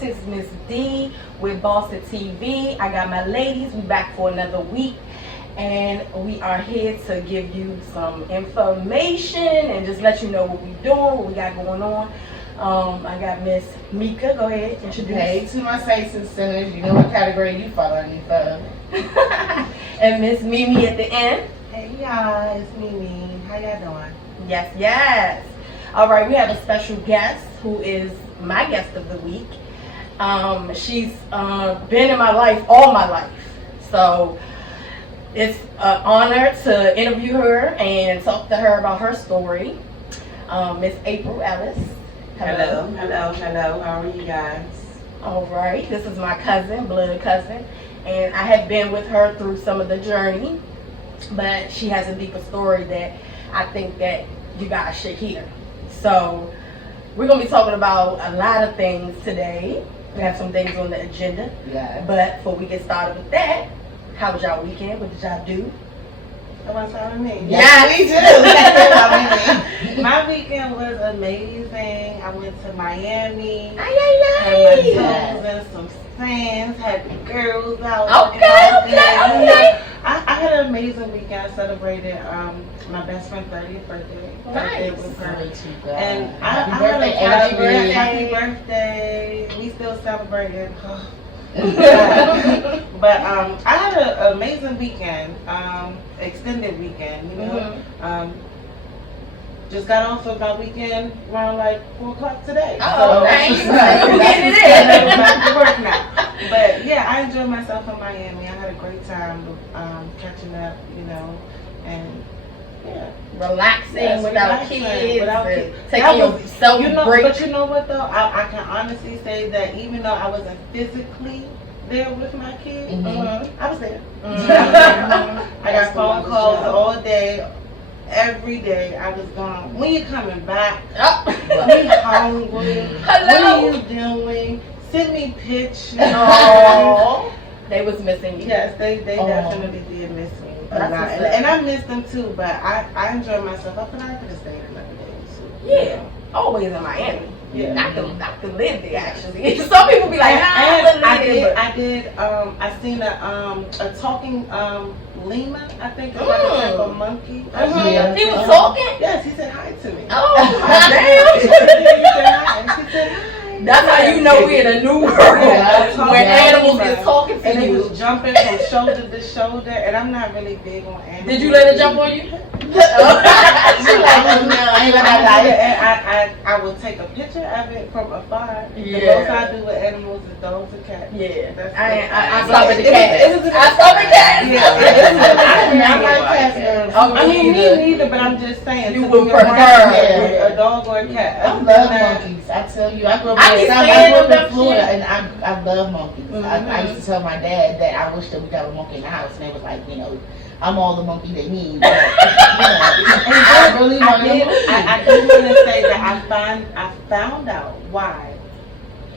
This is Miss D with Boston TV. I got my ladies. We back for another week, and we are here to give you some information and just let you know what we're doing, what we got going on. I got Miss Mika. Go ahead, introduce. Hey, to my saints and sinners, you know what category you fall underneath of. And Miss Mimi at the end. Hey y'all, it's Mimi. How y'all doing? Yes, yes. All right, we have a special guest who is my guest of the week. She's been in my life all my life, so it's an honor to interview her and talk to her about her story. Miss April Ellis. Hello. How are you guys? All right, this is my cousin, blood cousin, and I have been with her through some of the journey, but she has a deeper story that I think that you guys should hear. So we're gonna be talking about a lot of things today. We have some things on the agenda. Yeah. But before we get started with that, how was y'all weekend? What did y'all do? You want to start with me? Yes, we do. My weekend was amazing. I went to Miami. Had my Ay, toes and some sands. Had the girls out. Okay. I had an amazing weekend. I celebrated my best friend's 30th birthday. Nice. With her. And And I happy had birthday, a Ashley. happy birthday. We still celebrating. But I had an amazing weekend, extended weekend, you know. Just got off of my weekend around like 4 o'clock today. Oh, nice. So, You getting it in. back to work now. But yeah, I enjoyed myself in Miami. I had a great time catching up, you know, and yeah. Relaxing without relaxing, kids, without and kids. taking That your was- self You know, break. but you know what though? I can honestly say that even though I wasn't physically there with my kids, I was there. I got phone calls all day, every day. I was gone. When you coming back? We hungry? Hello. What are you doing? Send me pictures. Oh, they was missing you. Yes, they definitely did miss me a That's lot, what's up. and I missed them too. But I enjoyed myself. I feel like I could have stayed another day too. Yeah, always in Miami. Yeah. I could live there actually. Some people be like, nah, I And live there. I seen a talking llama, I think it's like a type of monkey. Yeah. He was talking. Yes, he said hi to me. Oh my He damn! said hi. He said hi. That's how you know we're in a new world Yeah, when yeah. animals is talking to And it you. was jumping from shoulder to shoulder, and I'm not really big on animals. Did you let it jump on you? She like, no, I ain't gonna lie. And I will take a picture of it from afar. Yeah. The most I do with animals is dogs and cats. Yeah, That's I it. stop at the It cat. was- I stop at cats. I like cats, girl. Oh, I mean, me me neither, but I'm just saying. You to would be prefer around a dog or a cat. I love monkeys. I tell you, I grew up I be in South. saying I grew up them in Florida, shit. and I love monkeys. I used to tell my dad that I wish that we'd have a monkey in the house, and they was like, you know, I'm all the monkey they need. But, you know, I really want a monkey. I do want to say that I found out why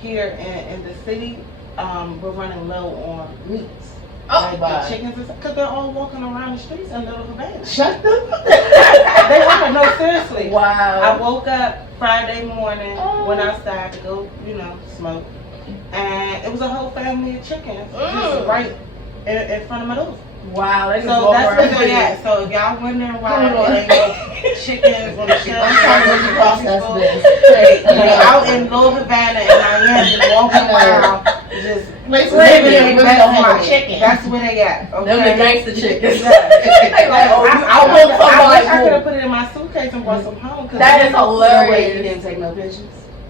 here in the city we're running low on meats. Oh, Like the chickens, because they're all walking around the streets in Little Havana. Shut the They are, no, seriously. I wow. woke up Friday morning, went outside to go, you know, smoke, and it was a whole family of chickens just right in front of my door. Wow, they just So walk that's around where they're free. at. So if y'all wondering why there ain't no chickens on the shelf, I'm trying to process this. out in Little Havana and Miami, walking around, just Places living they really their don't best have a life. chicken. That's where they at. Okay? Them the gangster chickens. Yeah. They like, oh, I want I some wish I like could have put it in my suitcase and brought some home. that is So wait, you hilarious. didn't take no pictures?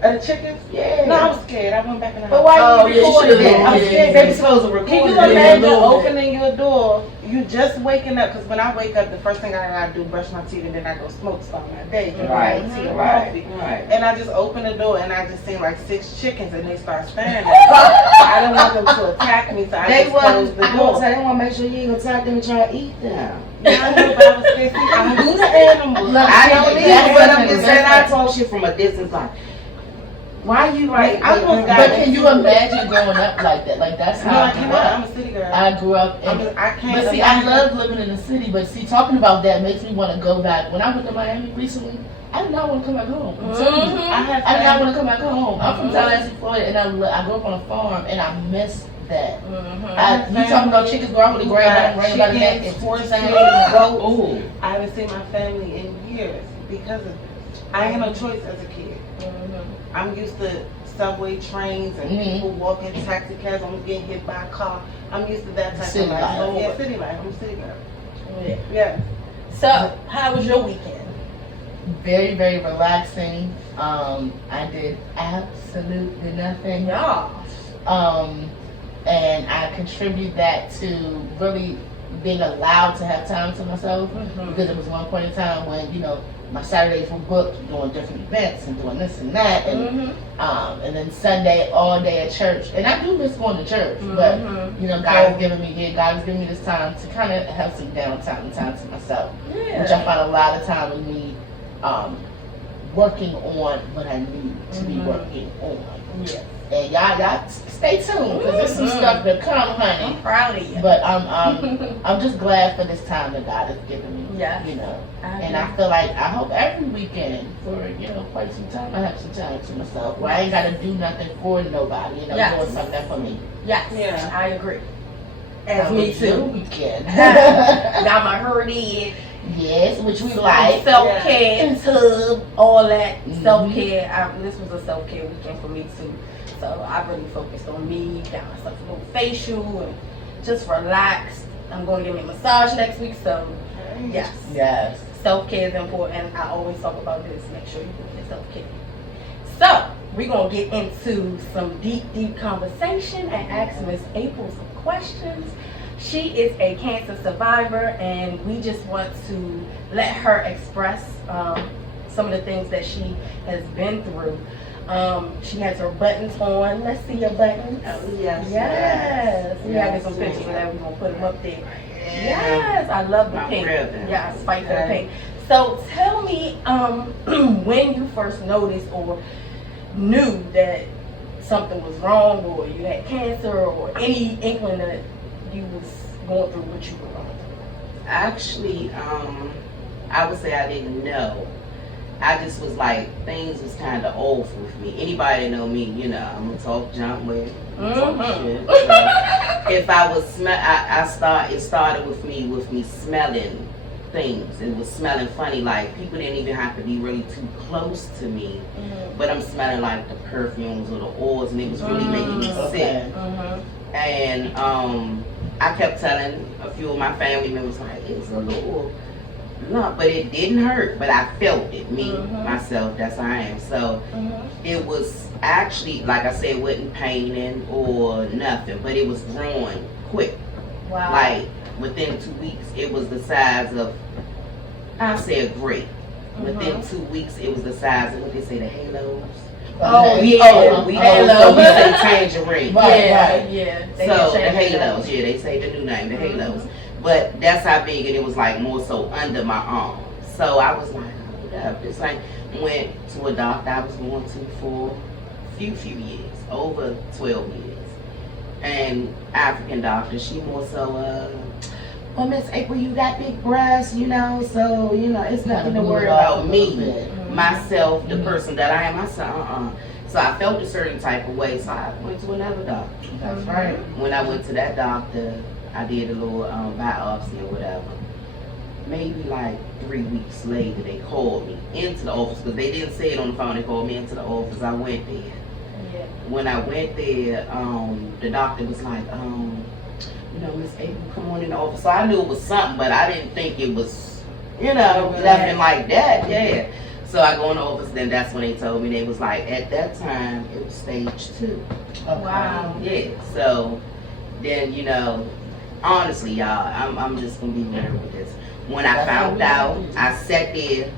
The chickens? Yeah. No, I was scared. I went back in the house. But why Oh, you yeah, you recording should've that? I'm been. scared they was supposed to record Can you it. imagine little bit. opening your door? You just waking up, because when I wake up, the first thing I gotta do, brush my teeth, and then I go smoke, start my day, drink Right, my tea and right, coffee. right. And I just open the door, and I just seen like 6 chickens, and they start staring at me. I didn't want them to attack me, so I They just closed want, the I door. they want to make sure you ain't gonna attack them and try to eat them. Yeah, I know, but I was scared. See, I don't do the animals. Look, I don't That's either, but I'm the just saying best. I told you from a distance like, why you right? I almost got But can you imagine growing up like that? Like that's No, how I I grew cannot. up. I'm a city girl. I grew up in. I can't. But see, I love living in the city. But see, talking about that makes me want to go back. When I went to Miami recently, I did not want to come back home. I'm telling you. I have I did not family. want to come back home. I'm from Tallahassee, Florida, and I grew up on a farm, and I miss that. You talking about chickens growing with the ground, running by the neck, and horses, goats. goats. I haven't seen my family in years because of this. I had no choice as a kid. I'm used to subway trains and people walking taxi cabs. I'm getting hit by a car. I'm used to that type City of life. life. So, yeah, city life. I'm a city girl. Yeah. Yeah. So, how was your weekend? Very, very relaxing. I did absolutely nothing. Yeah. And I contribute that to really being allowed to have time to myself, because it was one point in time when, you know, my Saturdays were booked doing different events and doing this and that, and then Sunday all day at church. And I do miss going to church, but you know, God has given me this time to kind of have some downtime and time to myself, which I find a lot of time with me working on what I need to be working on. Yeah. And y'all stay tuned, because there's some stuff to come, honey. I'm proud of you. But I'm just glad for this time that God has given me. Yeah. You know. And I feel like I hope every weekend for, you know, quite some time I have some time to myself where I ain't gotta do nothing for nobody, you know, doing something for me. Yes. Yeah. I agree. As How me was your too. weekend? Got my hurdy, Yes, which we like. self-care, tub, all that self-care. This was a self-care weekend for me too. So I really focused on me, got myself a little facial and just relaxed. I'm going to get me a massage next week, so yes. Yes. Self-care is important. I always talk about this. Make sure you do your self-care. So we're going to get into some deep conversation and ask Miss April some questions. She is a cancer survivor, and we just want to let her express some of the things that she has been through. She has her buttons on. Let's see your buttons. Oh, yes. Yes. We have some pictures of that. We're going to put them up there. Yes. I love the pink. Yes, fight for the pink. So tell me when you first noticed or knew that something was wrong, or you had cancer, or any inkling that you was going through what you were going through. Actually, I would say I didn't know. I just was like, things was kind of off with me. Anybody that know me, you know, I'm gonna talk junk with, talk shit. So if I was it started with me smelling things. It was smelling funny. Like, people didn't even have to be really too close to me, but I'm smelling like the perfumes or the oils, and it was really making me sick. And I kept telling a few of my family members, like, it's a little lump, but it didn't hurt, but I felt it, myself, that's how I am. So it was actually, like I said, it wasn't paining or nothing, but it was growing quick. Wow. Like, within 2 weeks, it was the size of, I say a grape. Within 2 weeks, it was the size of, what they say, the halos. Oh, We yeah. we Halo. so we say tangerine. Yeah. They So the changed it. halos, yeah, they say the new name, the halos. But that's how big, and it was like more so under my arm. So I was like, hold up. It's like, went to a doctor I was going to for a few years, over 12 years. And African doctor, she more so, well, Miss April, you got big breasts, you know, so, you know, it's nothing to worry about me, myself, the person that I am. I said, So I felt a certain type of way, so I went to another doctor. That's right. When I went to that doctor, I did a little biopsy or whatever. Maybe like 3 weeks later, they called me into the office, because they didn't say it on the phone. They called me into the office. I went there. Yeah. When I went there, the doctor was like, you know, Miss April, come on in the office. So I knew it was something, but I didn't think it was, you know, nothing like that. Yeah. So I go in the office, then that's when they told me. They was like, at that time, it was stage 2. Wow. Yeah. So then, you know, honestly, y'all, I'm just gonna be real with this. When I found out, I sat there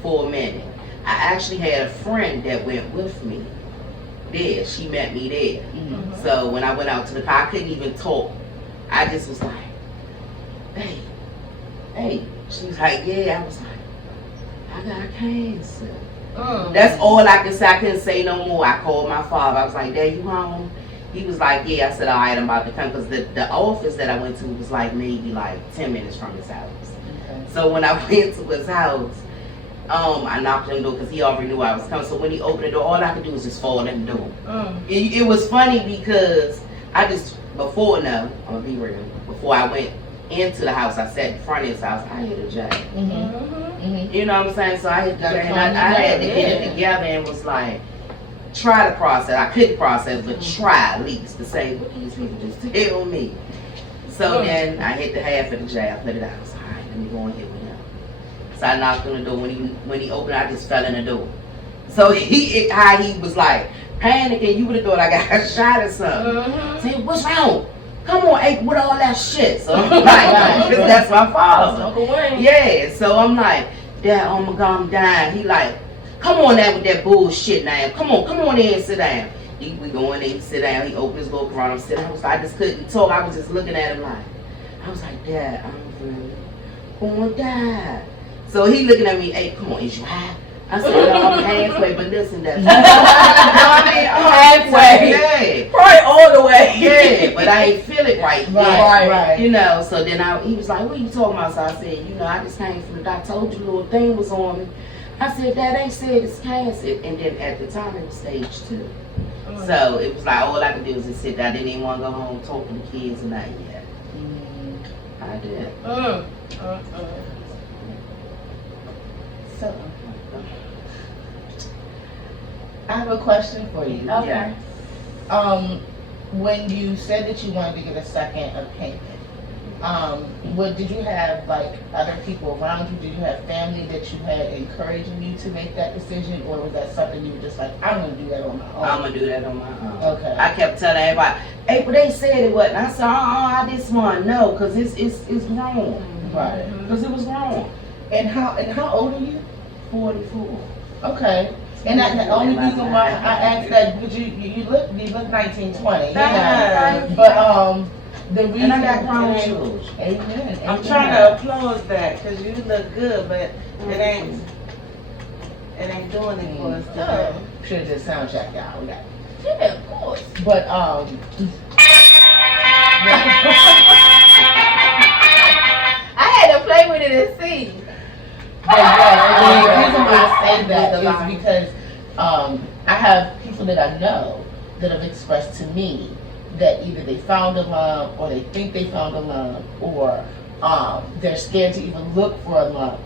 for a minute. I actually had a friend that went with me there. She met me there. So when I went out to the car, I couldn't even talk. I just was like, hey. She was like, yeah. I was like, I got cancer. That's all I could say. I couldn't say no more. I called my father. I was like, Dad, you home? He was like, yeah. I said, all right, I'm about to come. Because the office that I went to was like maybe like 10 minutes from his house. So when I went to his house, I knocked on the door because he already knew I was coming. So when he opened the door, all I could do was just fall in the door. Mm. It was funny because before I went into the house, I sat in front of his house, I hit a jack. You know what I'm saying? So I hit the jack, and I had to get it together and was like, try to process. I couldn't process, but try at least to say, what these people just tell me. So then I hit the half of the jack, I put it out. I was like, all right, let me go in here with him. So I knocked on the door. When he opened, I just fell in the door. So he was like panicking. You would have thought I got shot or something. Say, what's wrong? Come on, Ape, with all that shit. So I'm like, because that's my father. Uncle Wayne. Yeah. So I'm like, Dad, oh my God, I'm dying. He like, come on now with that bullshit now. Come on in and sit down. We go in there, he sit down, he opened his little around, I'm sitting. I just couldn't talk. I was just looking at him like, I was like, Dad, I'm really going to die. So he looking at me, hey, come on, is you high? I said, no, I'm halfway, but listen, that's halfway. Yeah. Probably all the way. Yeah, but I ain't feel it right. Right. You know, so then he was like, what are you talking about? So I said, you know, I just came from the doctor. I told you the little thing was on me. I said, Dad, they said it's cancer. And then at the time, it was stage 2. So it was like, all I could do was just sit there. I didn't even want to go home, talk to the kids, and not yet. I did. So, I have a question for you. Okay. When you said that you wanted to get a second opinion, did you have like other people around you? Did you have family that you had encouraging you to make that decision, or was that something you were just like, I'm gonna do that on my own? I'm gonna do that on my own. Okay. I kept telling everybody, hey, but they said it wasn't. I said, I just want to know, cause it's wrong. Right. Cause it was wrong. And how old are you? 44. Okay. And that's the only reason why I asked that, you look 1920. You know? But the reason And I got grown children. Amen. I'm trying to applaud that because you look good, but it ain't doing it for us today. Should have just sound checked out. We got Yeah, of course. But I had to play with it and see. But yeah, the reason why I say that is because I have people that I know that have expressed to me that either they found a lump, or they think they found a lump, or they're scared to even look for a lump.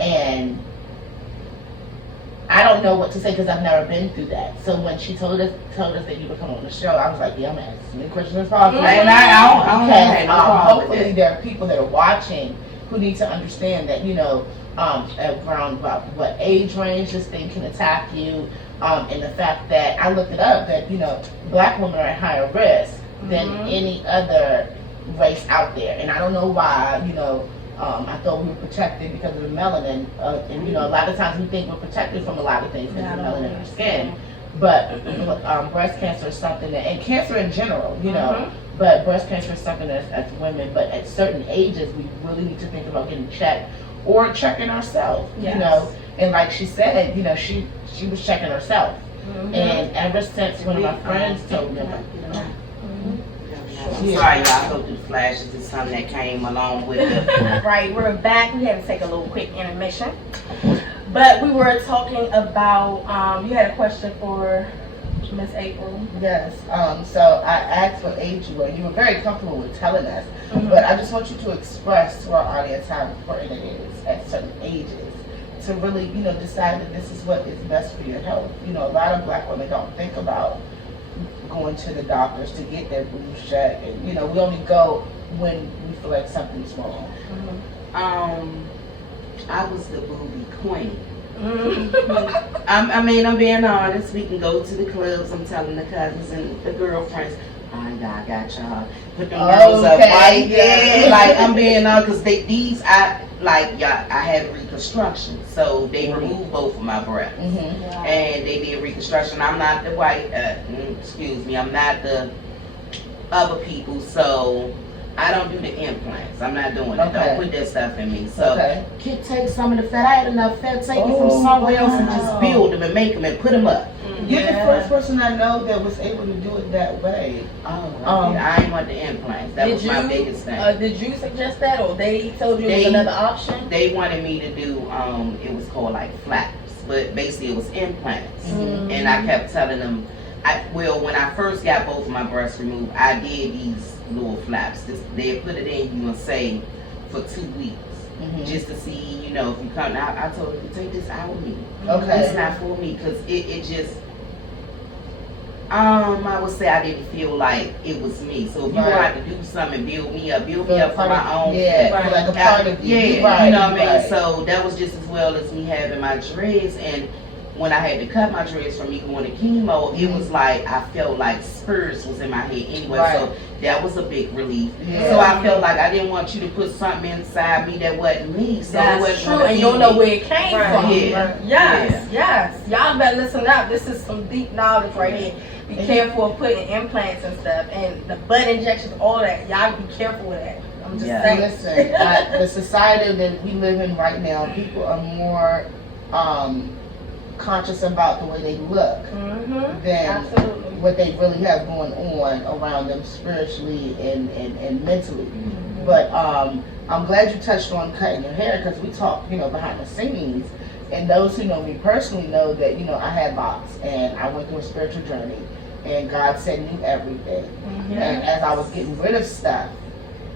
And I don't know what to say because I've never been through that. So when she told us that you would come on the show, I was like, yeah, I'm gonna ask as many questions as possible. And I don't hopefully there are people that are watching who need to understand that, you know, around what age range this thing can attack you, and the fact that I looked it up that, you know, black women are at higher risk than any other race out there. And I don't know why, you know, I thought we were protected because of the melanin, and you know, a lot of times we think we're protected from a lot of things because of the melanin in our skin. But breast cancer is something that, and cancer in general, you know, but breast cancer is something that as women, but at certain ages, we really need to think about getting checked or checking ourselves, you know. And like she said, you know, she was checking herself. And ever since one of my friends told me about, you know. Sorry, y'all. I hope the flashes is something that came along with it. Right, we're back. We had to take a little quick intermission. But we were talking about, you had a question for Miss April. Yes. So I asked what age you were. You were very comfortable with telling us, but I just want you to express to our audience how important it is at certain ages to really, you know, decide that this is what is best for your health. You know, a lot of black women don't think about going to the doctors to get their boobs checked, and you know, we only go when we feel like something's wrong. I was the booby queen. I mean, I'm being honest. We can go to the clubs. I'm telling the cousins and the girlfriends, I got y'all. Put them girls up right there. Like, I'm being honest, because I had reconstruction, so they removed both of my breasts, and they did reconstruction. I'm not the white, I'm not the other people, so I don't do the implants. I'm not doing it. Don't put that stuff in me. So, kid, take some of the fat. I had enough fat. Take it from somewhere else and just build them and make them and put them up. You're the first person I know that was able to do it that way. I ain't want the implants. That was my biggest thing. Did you suggest that, or they told you it was another option? They wanted me to do, it was called like flaps, but basically it was implants. And I kept telling them, when I first got both of my breasts removed, I did these little flaps. They put it in you and say for 2 weeks. Just to see, if you come out. I told her, take this out with me. Okay. It's not for me, because it just, I would say I didn't feel like it was me. So if you want to do something, build me up for my own. Yeah, like a part of you. Yeah, you know what I mean? So that was just as well as me having my dreads. And when I had to cut my dreads from me going to chemo, it was like I felt like spirits was in my head anyway. So that was a big relief. So I felt like I didn't want you to put something inside me that wasn't me. So that's true, and you don't know where it came from. Yes. Y'all better listen up. This is some deep knowledge right here. Be careful of putting implants and stuff, and the butt injections, all that. Y'all be careful with that. I'm just saying. Listen, the society that we live in right now, people are more conscious about the way they look than what they really have going on around them spiritually and mentally. But I'm glad you touched on cutting your hair, because we talk, behind the scenes, and those who know me personally know that, I had locks and I went through a spiritual journey, and God said knew everything. And as I was getting rid of stuff,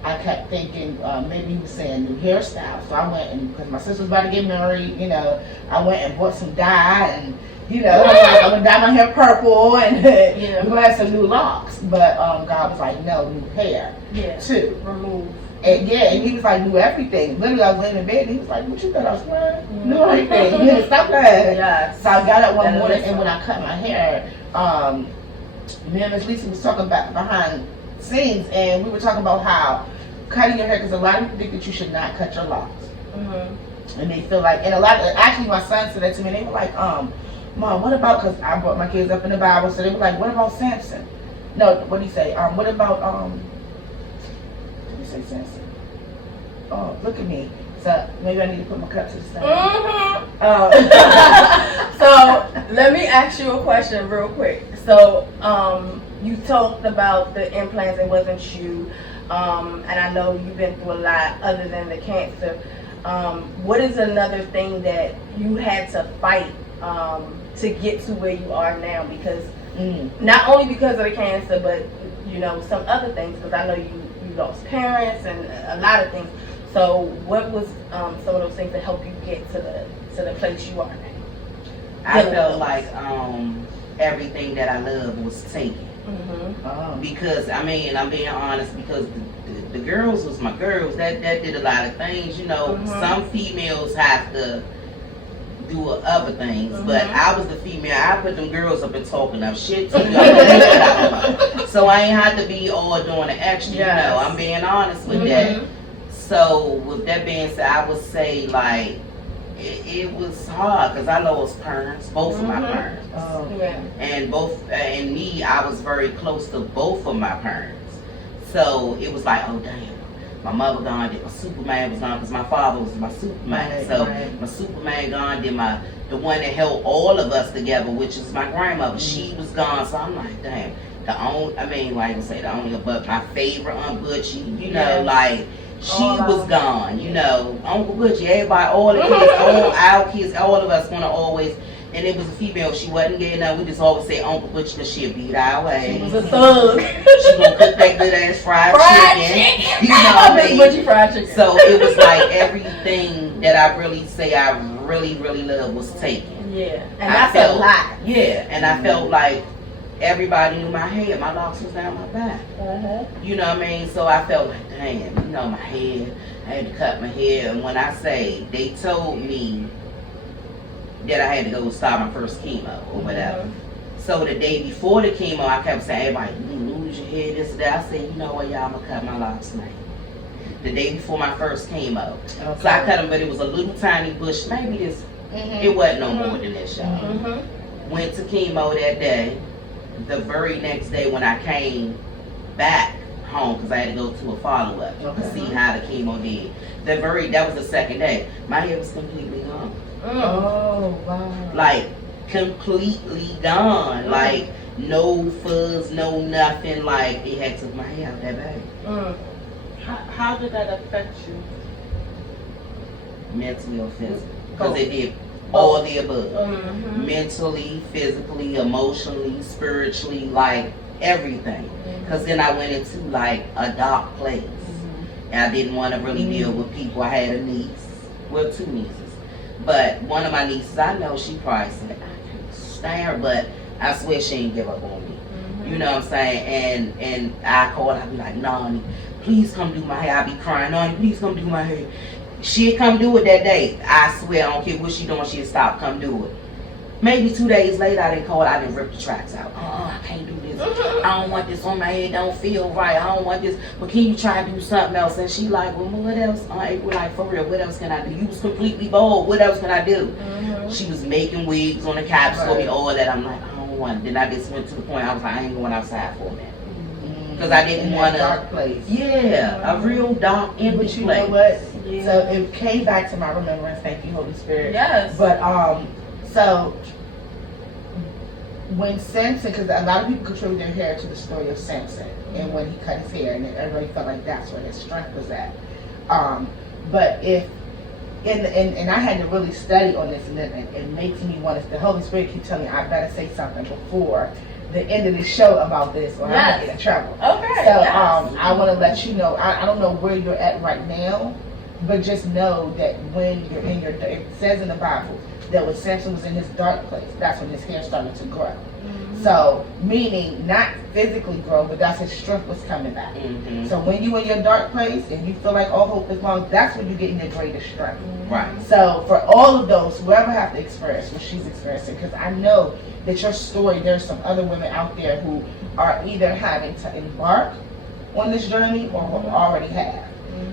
I kept thinking maybe he was saying new hairstyle. So I went, and because my sister was about to get married, I went and bought some dye, and I'm gonna dye my hair purple, and we're gonna have some new locks. But God was like, no, new hair too. Remove. And he was like, new everything. Literally, I was laying in bed, and he was like, what you thought I was lying? New everything. Stop lying. So I got up one morning, and when I cut my hair, me and Miss Lisa was talking about behind scenes, and we were talking about how cutting your hair, because a lot of people think that you should not cut your locks, and they feel like, and actually my son said that to me, and they were like, Mom, what about, because I brought my kids up in the Bible, so they were like, what about Samson? No, what did he say? What about did he say Samson? Oh, look at me. So maybe I need to put my cup to the side. So let me ask you a question real quick. So you talked about the implants, it wasn't you, and I know you've been through a lot other than the cancer. What is another thing that you had to fight to get to where you are now? Because not only because of the cancer, but some other things, because I know you lost parents and a lot of things. So what was some of those things that helped you get to the place you are now? I felt like everything that I love was taken. Because I'm being honest, because the girls was my girls. That did a lot of things. Some females have to do other things, but I was the female. I put them girls up and talking up shit to you. So I ain't had to be all doing the extra. I'm being honest with that. So with that being said, I would say like it was hard, because I lost parents, both of my parents, and and me, I was very close to both of my parents. So it was like, oh damn, my mother gone, then my Superman was gone, because my father was my Superman. My Superman gone, then the one that held all of us together, which is my grandmother, she was gone. So I'm like, damn, but my favorite Aunt Butchie, like. She was gone, Uncle Butchie, everybody, all the kids, all our kids, all of us gonna always, and it was a female, she wasn't gay enough, we just always say Uncle Butchie, because she'll beat our way. She was a thug. She gonna cook that good ass fried chicken. Butchie fried chicken. So it was like everything that I really say I really, really love was taken. Yeah, and I felt a lot. Yeah, and I felt like everybody knew my head. My locks was down my back. You know what I mean? So I felt like, damn, my head. I had to cut my hair. And when I say, they told me that I had to go start my first chemo or whatever. So the day before the chemo, I kept saying, everybody, you lose your hair, this and that. I said, you know what, y'all, I'm going to cut my locks tonight. The day before my first chemo. So I cut them, but it was a little tiny bush. Maybe this, it wasn't no more than this, y'all. Went to chemo that day. The very next day when I came back home, because I had to go to a follow-up to see how the chemo did. That was the second day. My hair was completely gone. Oh, wow. Like, completely gone. Like, no fuzz, no nothing. Like, they had took my hair out that bad. How did that affect you? Mentally or physically. Because it did all the above. Mentally, physically, emotionally, spiritually, like everything. Because then I went into like a dark place. And I didn't want to really deal with people. I had a niece, well, 2 nieces. But one of my nieces, I know she probably said, I can't stand her, but I swear she ain't give up on me. You know what I'm saying? And I call, I'd be like, Nani, please come do my hair. I'd be crying, Nani, please come do my hair. She'd come do it that day. I swear, I don't care what she doing, she'd stop, come do it. Maybe 2 days later, I didn't call, I didn't rip the tracks out. I can't do this. I don't want this on my head, don't feel right. I don't want this. But can you try to do something else? And she like, well, what else? We're like, for real, what else can I do? You was completely bold. What else can I do? She was making wigs on the couch for me, all that. I'm like, I don't want it. Then I just went to the point, I was like, I ain't going outside for a minute. Because I didn't want to. Dark place. Yeah, a real dark, empty But you place. know what? Yeah. So it came back to my remembrance. Thank you, Holy Spirit. Yes. But so when Samson, because a lot of people contribute their hair to the story of Samson, and when he cut his hair, and everybody felt like that's where his strength was at. But if and I had to really study on this, and it makes me want to. The Holy Spirit keeps telling me I better say something before the end of the show about this, or I'm gonna get in trouble. Okay. So I want to let you know. I don't know where you're at right now, but just know that when you're in your, it says in the Bible that when Samson was in his dark place, that's when his hair started to grow. So meaning not physically grow, but that's his strength was coming back. So when you in your dark place and you feel like all hope is lost, that's when you're getting your greatest strength. Right. So for all of those, whoever have to experience what she's experiencing, because I know that your story, there's some other women out there who are either having to embark on this journey or who already have.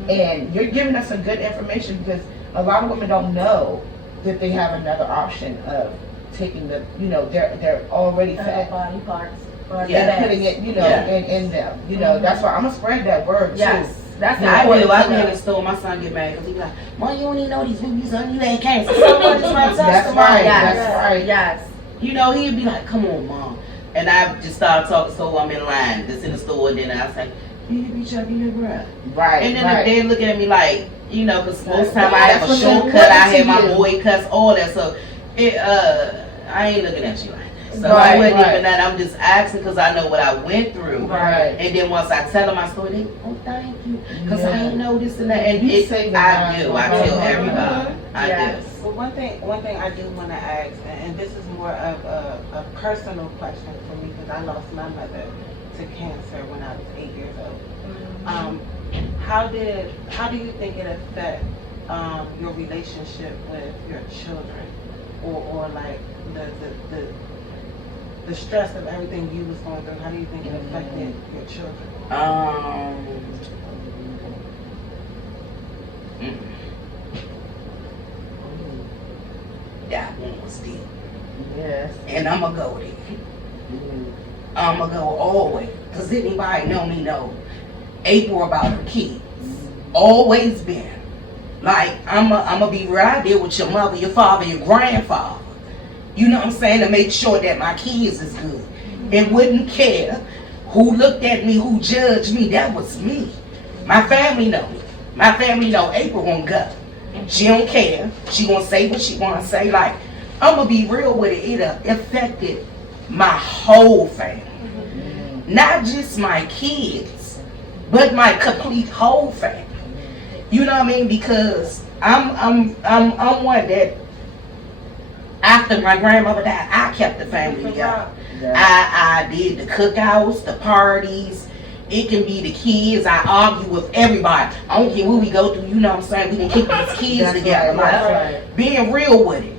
And you're giving us some good information, because a lot of women don't know that they have another option of taking the, you know, they're already fat. Body parts. And putting it, you know, in them. You know, that's why I'm going to spread that word too. Yes. That's I do. important. I be in the store. My son get mad because he be like, Mom, you don't even know these movies on you ain't cancer. Someone just my testimony. That's right. Yes. That's right. Yes. You know, he'd be like, come on, Mom. And I just started talking, so I'm in line, just in the store, and then I say, you need to be checking your breath. Right. And then right. they look at me like, you know, because most time Well, I have a that's short what's cut, I important have to my you. boy cuts, all that. So it, I ain't looking at you like that. So Right, I wasn't right. even that. I'm just asking because I know what I went through. Right. And then once I tell them my story, they, oh, thank you, because I Yeah. ain't know this and that. And You it, say I that. do. I tell Mhm. everybody. I Yes. do. But one thing I do want to ask, and this is more of a personal question for me, because I lost my mother to cancer when I was 8 years old. How do you think it affect your relationship with your children, or like the stress of everything you was going through? How do you think it affected your children? That one was deep. Yes. And I'm going to go there. I'm going to go all the way. Because anybody know me know April about her kids. Always been. Like, I'm going to be right there with your mother, your father, your grandfather. You know what I'm saying? To make sure that my kids is good. And wouldn't care who looked at me, who judged me. That was me. My family know me. My family know April won't go. She don't care. She gonna say what she wanna say. Like, I'm gonna be real with it. It affected my whole family. Not just my kids, but my complete whole family. You know what I mean? Because I'm one that after my grandmother died, I kept the family together. I did the cookouts, the parties. It can be the kids. I argue with everybody. I don't care what we go through. You know what I'm saying? We can keep these kids That's together. right, Like, that's right. being real with it.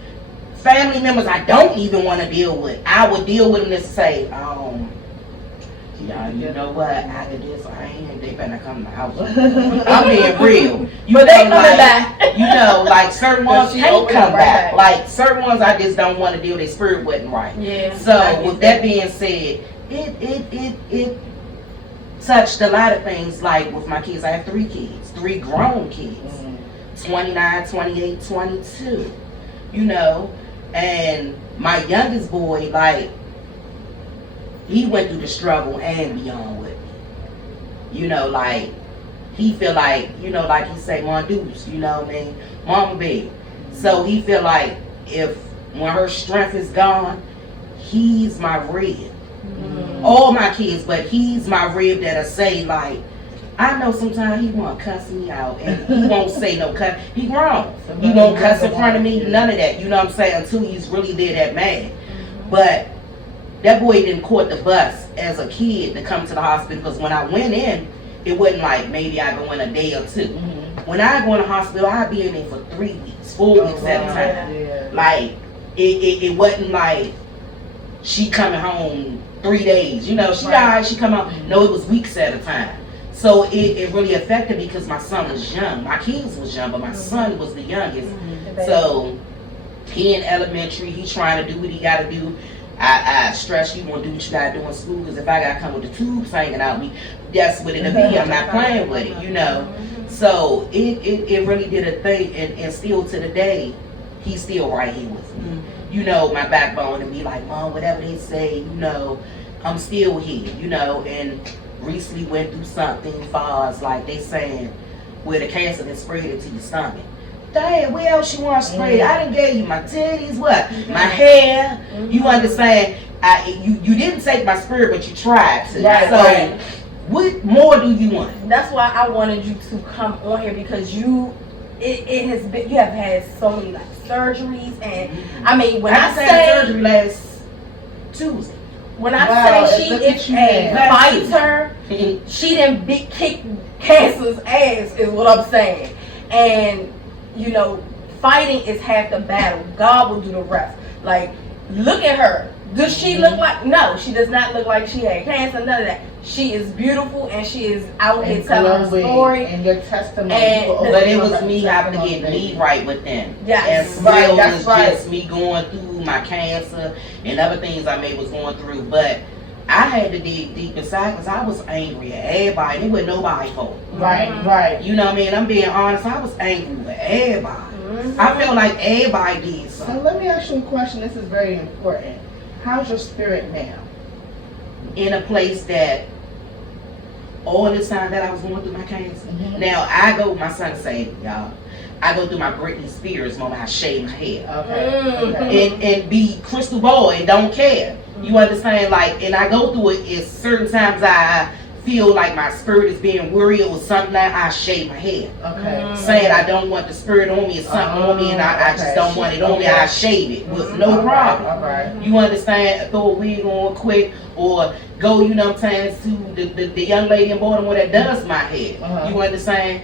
Family members I don't even want to deal with. I would deal with them and say, yeah, you know what? After this, I ain't. They better come to the house. I'm being real. But they coming like, back. You know, like certain ones She can't opened come right back. back. Like certain ones I just don't want to deal. Their spirit wasn't right. Yeah. So with that being said, it touched a lot of things. Like with my kids, I have 3 kids, 3 grown kids, 29, 28, 22. You know, And my youngest boy, like, he went through the struggle and beyond with me. You know, like, he feel like, you know, like he say, Mom Deuce, you know what I mean? Mama big. So he feel like when her strength is gone, he's my rib. All my kids, but he's my rib that'll say, like, I know sometimes he want to cuss me out and he won't say no cuss. He grown. He won't cuss in front of me, none of that. You know what I'm saying? Until he's really there that mad. But that boy didn't caught the bus as a kid to come to the hospital, because when I went in, it wasn't like maybe I go in a day or two. When I go in the hospital, I'd be in there for 3 weeks, 4 weeks at a time. Yeah. Like, it wasn't like she coming home 3 days. You know, she died, she come out. No, it was weeks at a time. So it really affected me because my son was young. My kids was young, but my son was the youngest. So he in elementary, he trying to do what he got to do. I stress you gonna do what you gotta do in school, because if I gotta come with the tubes hanging out me, that's what it'll be. I'm not playing with it, you know. So it really did a thing, and still to the day, he's still right here with me. You know, my backbone, and be like, Mom, whatever they say, you know, I'm still here, you know. And recently went through something far as like they saying where the cancer been spread into your stomach. Dang, where else you want to spread? I done gave you my titties, what? My hair. You understand? You didn't take my spirit, but you tried to. Right, so right. what more do you want? That's why I wanted you to come on here, because it has been, you have had so many like surgeries, and I mean when I had surgery last Tuesday. When I say she is a fighter, she done kick cancer's ass is what I'm saying. And you know, fighting is half the battle. God will do the rest. Like, look at her. Does she look like? No, she does not look like she had cancer. None of that. She is beautiful, and she is out here telling her story. And your testimony. But it was me having to get me right with them. Yes, and right. That's right. Just me going through my cancer and other things I may was going through. But I had to dig deep inside, because I was angry at everybody. It wasn't nobody's fault. Right. You know what I mean? I'm being honest. I was angry with everybody. I feel like everybody did something. So let me ask you a question. This is very important. How's your spirit now? In a place that all this time that I was going through my cancer. Now I go, my son say, y'all, I go through my Britney Spears moment. I shave my head. Okay. And be crystal ball and don't care. You understand? Like, and I go through it. It's certain times I feel like my spirit is being worried or something, like I shave my head. Okay. Saying I don't want the spirit on me or something on me, and I just don't want it on me. I shave it with no problem. Alright. You understand? Throw a wig on quick, or go, you know what I'm saying, to the young lady in Baltimore that does my hair. You understand?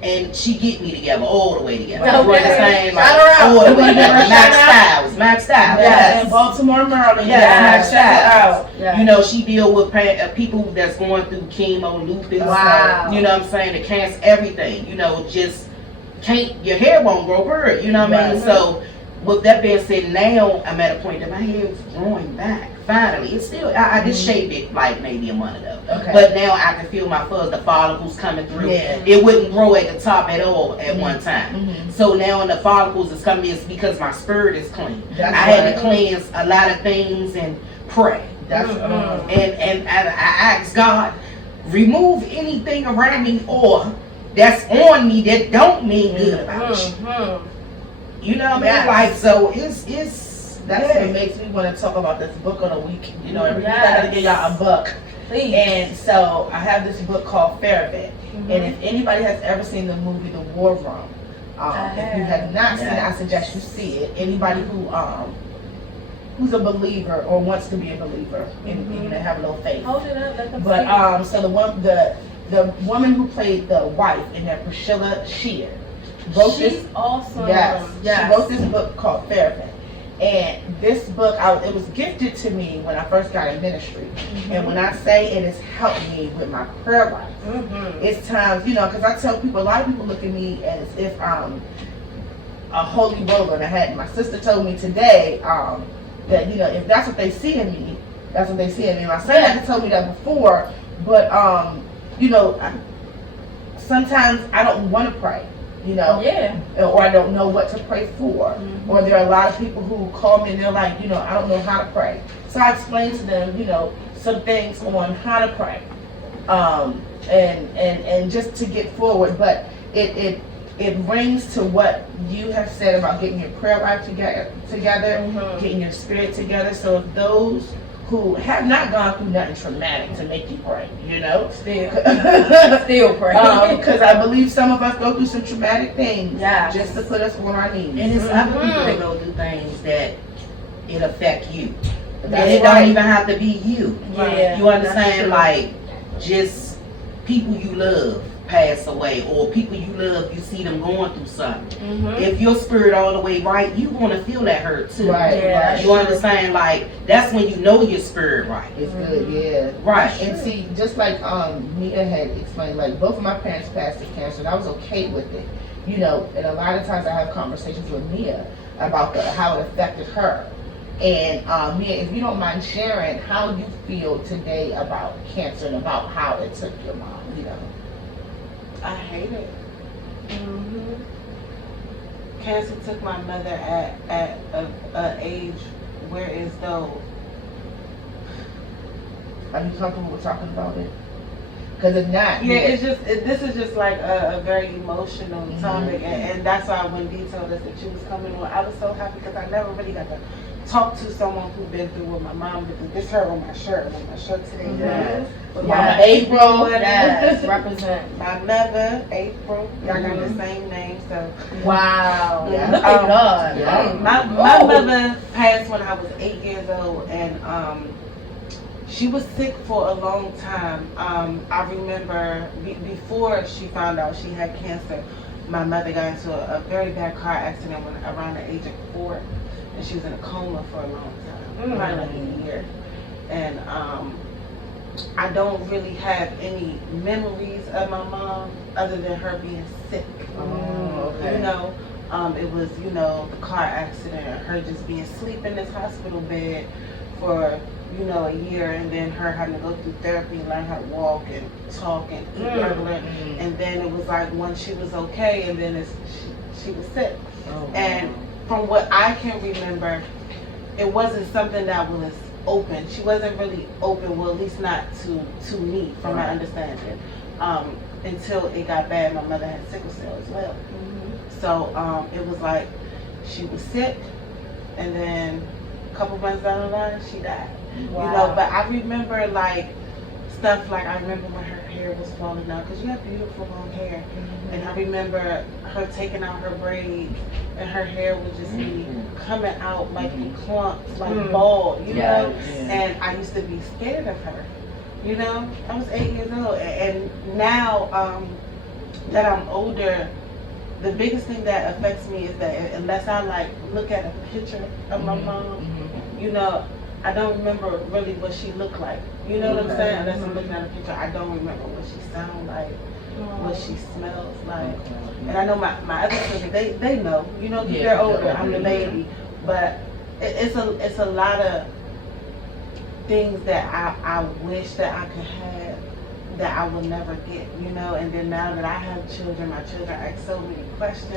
And she get me together, all the way together. You understand? Like, all the way together. Max Styles. Yes. In Baltimore, Maryland. Yes, Max Styles. Yeah. You know, she deal with people that's going through chemo, lupus. Wow. You know what I'm saying? The cancer, everything. You know, just your hair won't grow bird. You know what I mean? So, with that being said, now I'm at a point that my hair is growing back. Finally, it's still, I just shaved it like maybe a month ago. Okay. But now I can feel my fuzz, the follicles coming through. Yeah. It wouldn't grow at the top at all at one time. So now when the follicles is coming, it's because my spirit is clean. I had to cleanse a lot of things and pray. And I asked God, remove anything around me or that's on me that don't mean good about you. You know what I mean? Like, so it's that's what makes me want to talk about this book of the week. You know, every week I gotta give y'all a book. Please. And so I have this book called Farragut. And if anybody has ever seen the movie The War Room, if you have not seen it, I suggest you see it. Anybody who's a believer or wants to be a believer and have a little faith. Hold it up, let them see. But so the woman who played the wife in that, Priscilla Shear, wrote She's awesome. Yes, she wrote this book called Farragut. And this book, it was gifted to me when I first got in ministry. And when I say it has helped me with my prayer life, it's times, you know, because I tell people, a lot of people look at me as if I'm a holy roller. And my sister told me today that, you know, if that's what they see in me, that's what they see in me. My son had told me that before, but, you know, sometimes I don't want to pray. you know, or I don't know what to pray for. Or there are a lot of people who call me and they're like, you know, I don't know how to pray. So I explain to them, you know, some things on how to pray, and just to get forward. But it rings to what you have said about getting your prayer life together, getting your spirit together. So if those who have not gone through nothing traumatic to make you pray, you know, still pray, because I believe some of us go through some traumatic things, just to put us on our knees. And it's other people that go through things that it affect you. That's And it don't even have to be you. Yeah, You understand? Like, just people you love pass away, or people you love, you see them going through something. If your spirit all the way right, you want to feel that hurt too. Right. You understand? Like, that's when you know your spirit right. It's good, yeah. Right. And see, just like Mia had explained, like both of my parents passed of cancer, and I was okay with it. You know, and a lot of times I have conversations with Mia about how it affected her. And Mia, if you don't mind sharing how you feel today about cancer and about how it took your mom, you know. I hate it. Cancer took my mother at a age where as though. Are you comfortable with talking about it? Because if not, it's just this is just like a very emotional topic, and that's why when Dee told us that she was coming on, I was so happy because I never really got to talk to someone who's been through what my mom went through. This her on my shirt today. Yes. With Mama April. Yes, represent. My mother, April. Y'all got the same name, so. Wow. Yeah. Look at God. Yeah. My mother passed when I was 8 years old, and she was sick for a long time. I remember before she found out she had cancer, my mother got into a very bad car accident around the age of 4. And she was in a coma for a long time, probably like a year. And I don't really have any memories of my mom other than her being sick. Oh, okay. You know, it was, you know, the car accident, her just being asleep in this hospital bed for, you know, a year, and then her having to go through therapy and learn how to walk and talk and eat regular. And then it was like when she was okay, and then she was sick. And from what I can remember, it wasn't something that was open. She wasn't really open, well, at least not to me, from my understanding, until it got bad. My mother had sickle cell as well. So it was like she was sick, and then a couple months down the line, she died. Wow. You know, but I remember like stuff like, I remember when her hair was falling out, because you have beautiful long hair. And I remember her taking out her braids, and her hair would just be coming out like in clumps, like bald, you know? And I used to be scared of her, you know? I was 8 years old, and now that I'm older, the biggest thing that affects me is that unless I like look at a picture of my mom, you know, I don't remember really what she looked like. You know what I'm saying? Unless I'm looking at a picture, I don't remember what she sounds like, what she smells like. And I know my other children, they know, you know, because they're older. I'm the baby, but it's a lot of things that I wish that I could have that I will never get, you know. And then now that I have children, my children ask so many questions,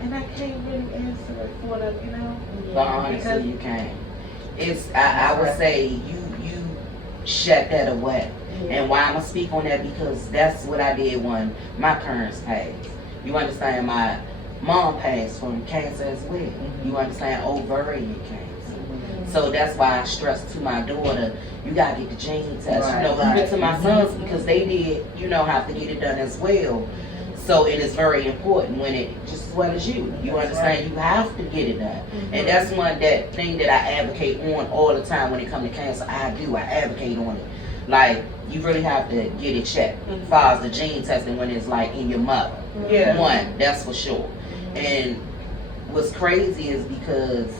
and I can't really answer it for them, you know. But honestly, you can't. It's I would say you shut that away. And why I'm gonna speak on that, because that's what I did when my parents passed. You understand? My mom passed from cancer as well. You understand? Ovarian cancer. So that's why I stress to my daughter, you gotta get the gene test. You know, even to my sons, because they did, you know, have to get it done as well. So it is very important when it, just as well as you understand, you have to get it done. And that's that thing that I advocate on all the time when it comes to cancer. I advocate on it. Like, you really have to get it checked as far as the gene testing when it's like in your mother. One, that's for sure. And what's crazy is because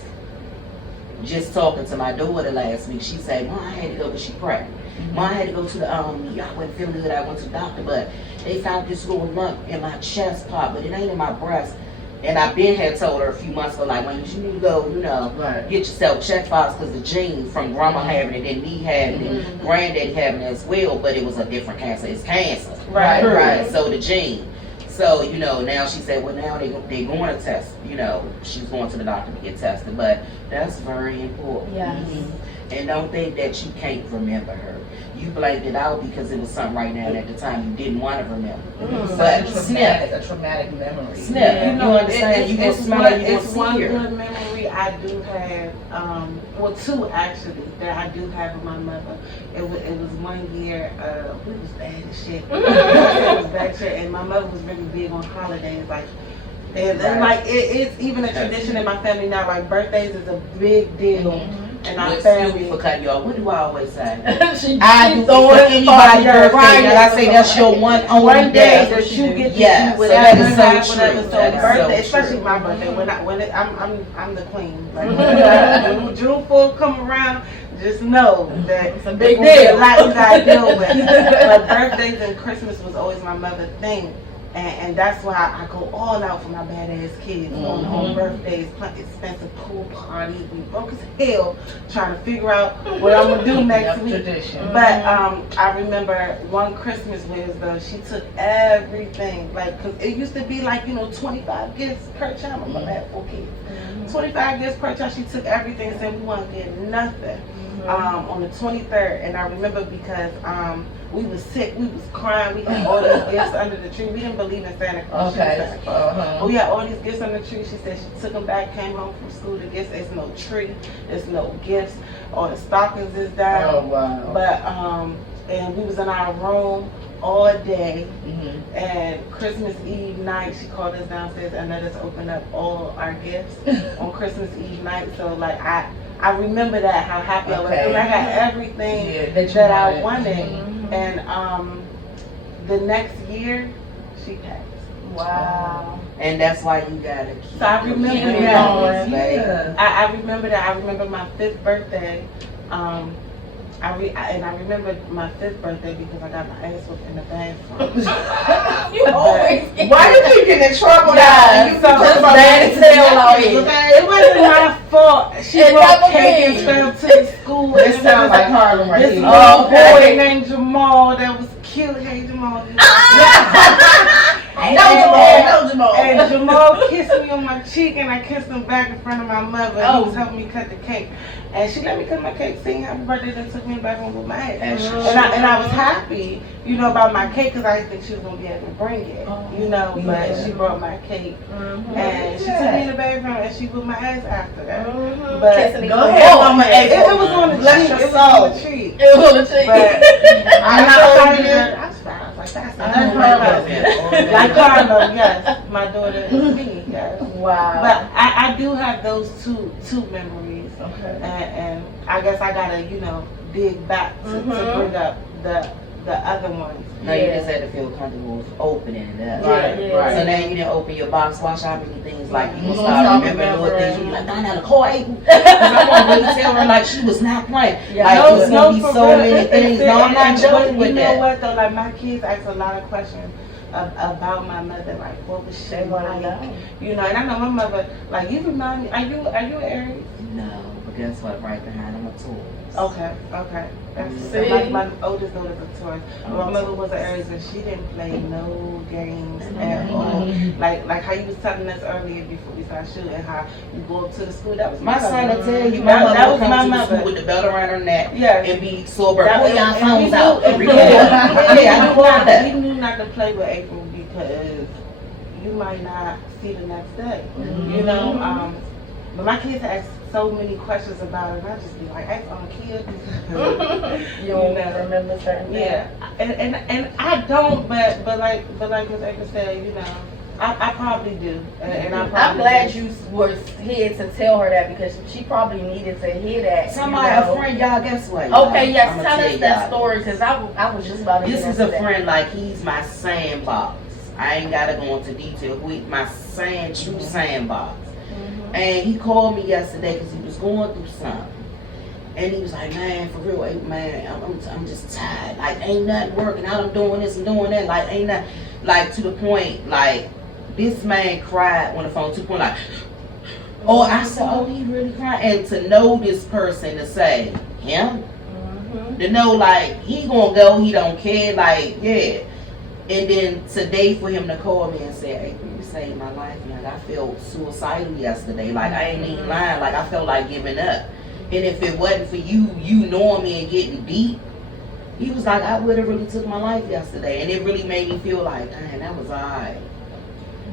just talking to my daughter last week, she said, Mom, I had to go, but she pregnant. Mom, I had to go to the, I wasn't feeling good, I went to the doctor, but they found this little lump in my chest part, but it ain't in my breast. And I had told her a few months ago, like, when you need to go, you know, get yourself checked for us, because the gene from grandma having it, and me having it, granddaddy having it as well, but it was a different cancer. It's cancer. Right. So the gene. So, you know, now she said, well, now they going to test, you know, she's going to the doctor to get tested. But that's very important. Yes. And don't think that you can't remember her. You blamed it out because it was something right now at the time you didn't want to remember. But sniff. A traumatic memory. Sniff. Yeah. You understand? You can smell her, you can It's one see her. good memory I do have. Well, two actually that I do have of my mother. It was one year. We was bad as shit. It was bad shit, and my mother was really big on holidays, like. And like it's even a tradition in my family now. Like birthdays is a big deal in our Excuse family. me for cutting you off. What do I always say? I do for anybody's birthday. And I say that's your one only One day day. that you get to Yeah, do so whatever, that is so have true. whatever. So That is birthday, so especially true. my birthday, I'm the queen. Like when June 4th come around, just know that It's a big there's deal. a lot you gotta deal with. But birthdays and Christmas was always my mother's thing. And that's why I go all out for my badass kids on birthdays, expensive pool parties. We broke as hell trying to figure out what I'm gonna do next week. Tradition. But I remember one Christmas where she took everything, like, cause it used to be like 25 gifts per child. My mother had 4 kids. 25 gifts per child. She took everything and said we want to get nothing. On the 23rd, and I remember because we was sick, we was crying, we had all these gifts under the tree. We didn't believe in Santa Claus. Okay. But we had all these gifts under the tree. She said she took them back, came home from school. The gifts, there's no tree, there's no gifts. All the stockings is down. Oh wow. But and we was in our room all day. And Christmas Eve night, she called us downstairs and let us open up all our gifts on Christmas Eve night. So like I remember that, how happy I was. Okay. Because I got everything that I wanted. And the next year, she passed. Wow. And that's why you gotta keep So I remember it that. going, baby. Yeah. I remember that. I remember my 5th birthday. I remember my 5th birthday because I got my ass whooped in the bathroom. You always get Why do you get in trouble now? Yeah, You so talk just about bad as hell out here. It wasn't my fault. She It brought never cake and is. stuff to the school. It sounds like Harlem right This here. little Oh, boy boy. named Jamal that was cute. Hey Jamal. No Jamal. And Jamal kissed me on my cheek, and I kissed him back in front of my mother. Oh. He was helping me cut the cake, and she let me cut my cake, sing happy birthday, and took me back home with my ass. And she- And I was happy, about my cake because I didn't think she was gonna be able to bring it, But Yeah. she brought my cake, and she took Yeah. me in the bathroom, and she whipped my ass after that. But But Go ahead, Mama it April. was on the Bless cheek. your It was soul. on the cheek. it was on the cheek. But I told you. I was fine. I was like, that's not That's my perfect. Like Carlo, yes. My daughter is me, yes. Wow. But I do have those two memories. Okay. And I guess I gotta, dig back to bring up the other ones. No, you just had to feel comfortable with opening it up. Right, Yeah. right. So now you didn't open your box, watch how many things like you Mhm. gonna start Stop remembering little things. You remembering. be like, nah, the car ate. I'm gonna really tell her like she was not playing. Yeah. Like it's gonna be for so real. many things. No, I'm not And joking you with know that. what though? Like my kids ask a lot of questions about my mother. Like, what was she They wanna like? know. And I know my mother. Like, you remind me. Are you an Aries? No, but guess what? Right behind them are Taurus. Okay. That's See? my oldest daughter's a Taurus. My mother was an Aries, and she didn't play no games at all. Like how you was telling us earlier before we started shooting, how you go up to the school. That was My son mother. will tell you, my That mother was will my come to the mother. school with the belt around her neck Yes. and be sober. That Pull was- your and phones we out. knew- Record. Yeah, I know all that. We knew not to play with April because you might not see the next day. But my kids ask so many questions about it, and I just be like, ask on kids. You don't remember certain things. Yeah, and I don't, but like Ms. April said, I probably do, and I probably I'm glad do. you was here to tell her that because she probably needed to hear that. Somebody, a friend, y'all, guess what? Okay, yes, I'ma tell us y'all that this. story because I was just about to This get is into a that. friend, like he's my sandbox. I ain't gotta go into detail. He's my true sandbox. And he called me yesterday because he was going through something. And he was like, man, for real, man, I'm just tired. Like, ain't nothing working out. I'm doing this and doing that. Like, ain't nothing. Like, to the point, like, this man cried on the phone to the point, like, oh, I said, oh, he really cried. And to know this person to say, him? To know, like, he gonna go, he don't care. Like, yeah. And then today for him to call me and say, hey, you saved my life, man. I felt suicidal yesterday. Like, I ain't even lying. Like, I felt like giving up. And if it wasn't for you knowing me and getting deep, he was like, I would have really took my life yesterday. And it really made me feel like, dang, that was all right.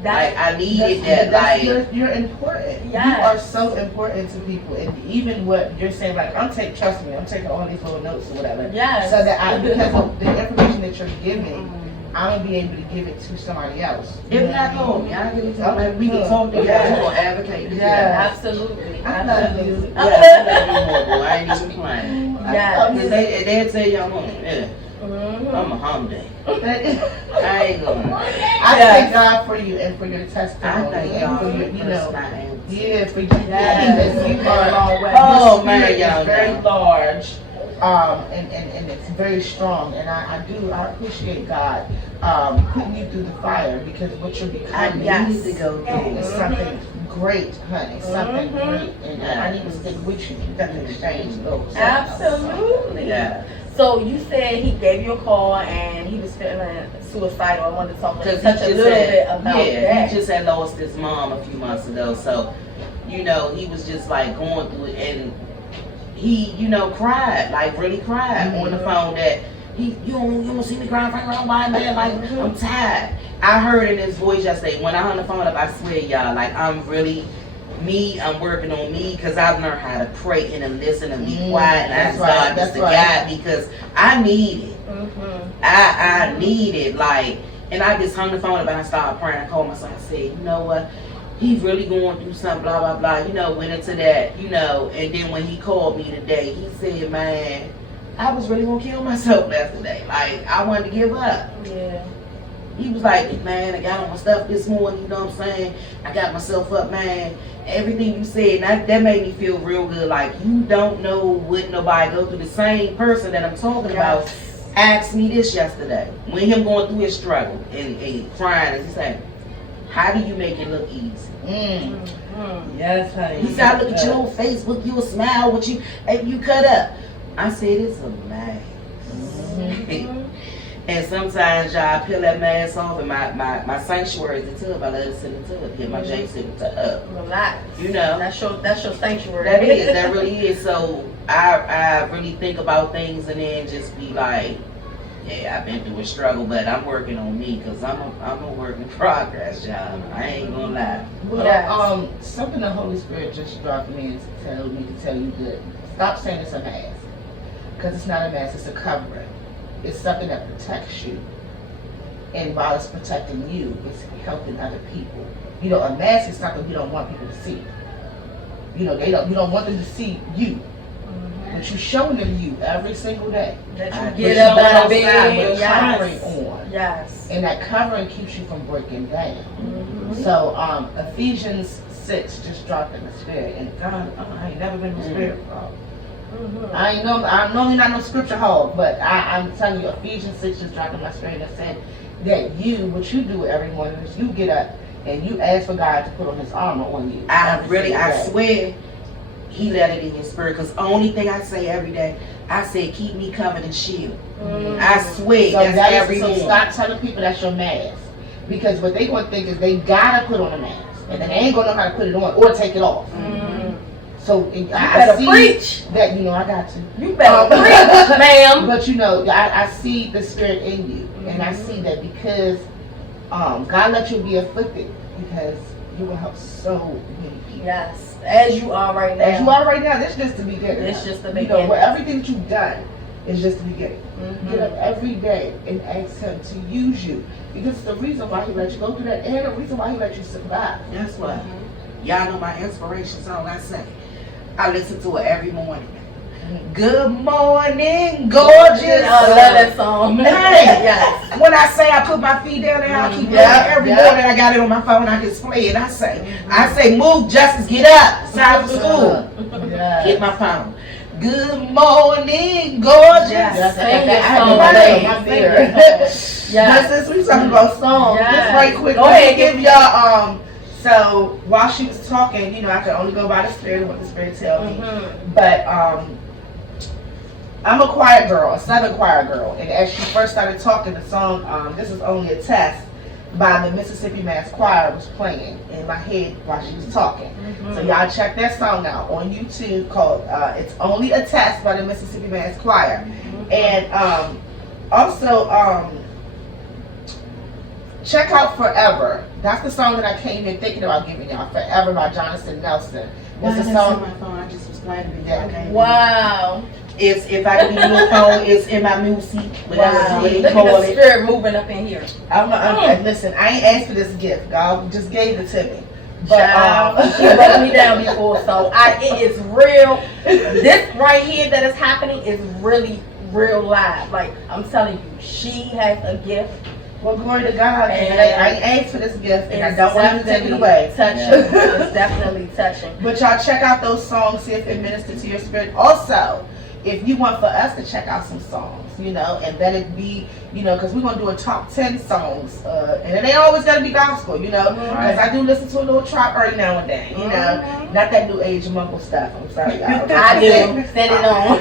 Like, I needed that. Like, you're important. Yes. You are so important to people. And even what you're saying, like, trust me, I'm taking all these little notes or whatever. Yes. So that because of the information that you're giving, I'm gonna be able to give it to somebody else. if not call me, I'll give it to him. We can talk together. Yeah. We're going to advocate together. Yeah. Absolutely. I love you. Yeah, I love you more, boy. I ain't even playing. Yes. Because they'll tell you I'm a humdinger. I ain't going to. I thank God for you and for your testimony I thank and God for for your, the you know, person I am. yeah, for you. Yes. You are. Oh, Your man, spirit y'all is very know. large, and it's very strong. And I appreciate God putting you through the fire, because what you're I becoming need to go through. is something great, honey. Something great, and I need to Yes. stick with you. You got to exchange those. Absolutely. Yeah. So you said he gave you a call and he was feeling suicidal. I wanted to talk Because touch a little bit about that. he just had lost his mom a few months ago. So, he was just like going through it, and he, cried, like really cried on the phone that you don't see me crying right around by man, like I'm tired. I heard in his voice yesterday when I hung the phone up, I swear y'all, like I'm working on me, because I've learned how to pray and to listen and be quiet and ask God just to guide me, because I need it. I need it, like, and I just hung the phone up and I started praying. I called my son, I said, you know what? He's really going through something, blah, blah, blah, went into that, and then when he called me today, he said, man, I was really going to kill myself yesterday. Like, I wanted to give up. Yeah. He was like, man, I got on my stuff this morning, you know what I'm saying? I got myself up, man. Everything you said, that made me feel real good. Like, you don't know what nobody go through. The same person that I'm talking about asked me this yesterday. When him going through his struggle and crying, and he said, how do you make it look easy? Yes, honey. He said, I look at you on Facebook, you'll smile with you, and you cut up. I said, it's a mask. And sometimes y'all peel that mask off, and my sanctuary is the tub. I let it sit in the tub. Get my J sit in the tub. Relax. That's your sanctuary. that really is. So I really think about things and then just be like, yeah, I've been through a struggle, but I'm working on me, because I'm a work in progress, y'all. I ain't gonna lie. Well, something the Holy Spirit just dropped me to tell you that stop saying it's a mask, because it's not a mask. It's a covering. It's something that protects you, and while it's protecting you, it's helping other people. A mask is something you don't want people to see. You don't want them to see you, but you're showing them you every single day. That you get up out of bed with yes. covering on. Yes. And that covering keeps you from breaking down. So Ephesians 6 just dropped in the spirit, and God, I ain't never been in the spirit. I'm normally not no scripture hog, but I'm telling you, Ephesians 6 just dropped in my spirit and said that what you do every morning is you get up and you ask for God to put on His armor on you. I swear, He let it in your spirit, because the only thing I say every day, I say, keep me covered in shield. I swear, that's every morning. So stop telling people that's your mask, because what they gonna think is they gotta put on a mask, and then they ain't gonna know how to put it on or take it off. So I see preach. That I got to. You better preach, ma'am. But I see the spirit in you, and I see that because God let you be afflicted, because you will help so many people. Yes, as you are right now. As you are right now, this is just the beginning. It's just the beginning. Everything that you've done is just the beginning. Get up every day and ask Him to use you, because it's the reason why He let you go through that, and the reason why He let you survive. That's what. Y'all know my inspiration song I sing. I listen to it every morning. Good morning, gorgeous. I love that song. Yes. When I say I put my feet down there, I keep playing every morning. I got it on my phone. I just play it. I say, move, Justice, get up. It's time for school. Get my phone. Good morning, gorgeous. Just since we talking about songs, just right quick, go ahead, give y'all so while she was talking, I can only go by the spirit and what the spirit tells me. But I'm a choir girl, a Southern choir girl, and as she first started talking, the song "This Is Only a Test" by the Mississippi Mass Choir was playing in my head while she was talking. So y'all check that song out on YouTube called "It's Only a Test" by the Mississippi Mass Choir, and also check out "Forever." That's the song that I came here thinking about giving y'all. "Forever" by Jonathan Nelson. It's a song. My phone. I just was glad to be there. Wow. It's if I can be your phone, it's in my music. Wow. What they Look call at the it. spirit moving up in here. Listen, I ain't asked for this gift. God just gave it to me. But Child, she wrote me down before, so it is real. This right here that is happening is really real live. Like, I'm telling you, she has a gift. well, glory to God. And I ain't asked for this gift, and I It's don't want to take it away. touching. It's definitely touching. But y'all check out those songs, see if it ministers to your spirit. Also, if you want for us to check out some songs, and let it be, because we're going to do a top 10 songs, and it ain't always got to be gospel, because I do listen to a little trap every now and then, not that new age mumble stuff. I'm sorry, y'all. I do. Send it on.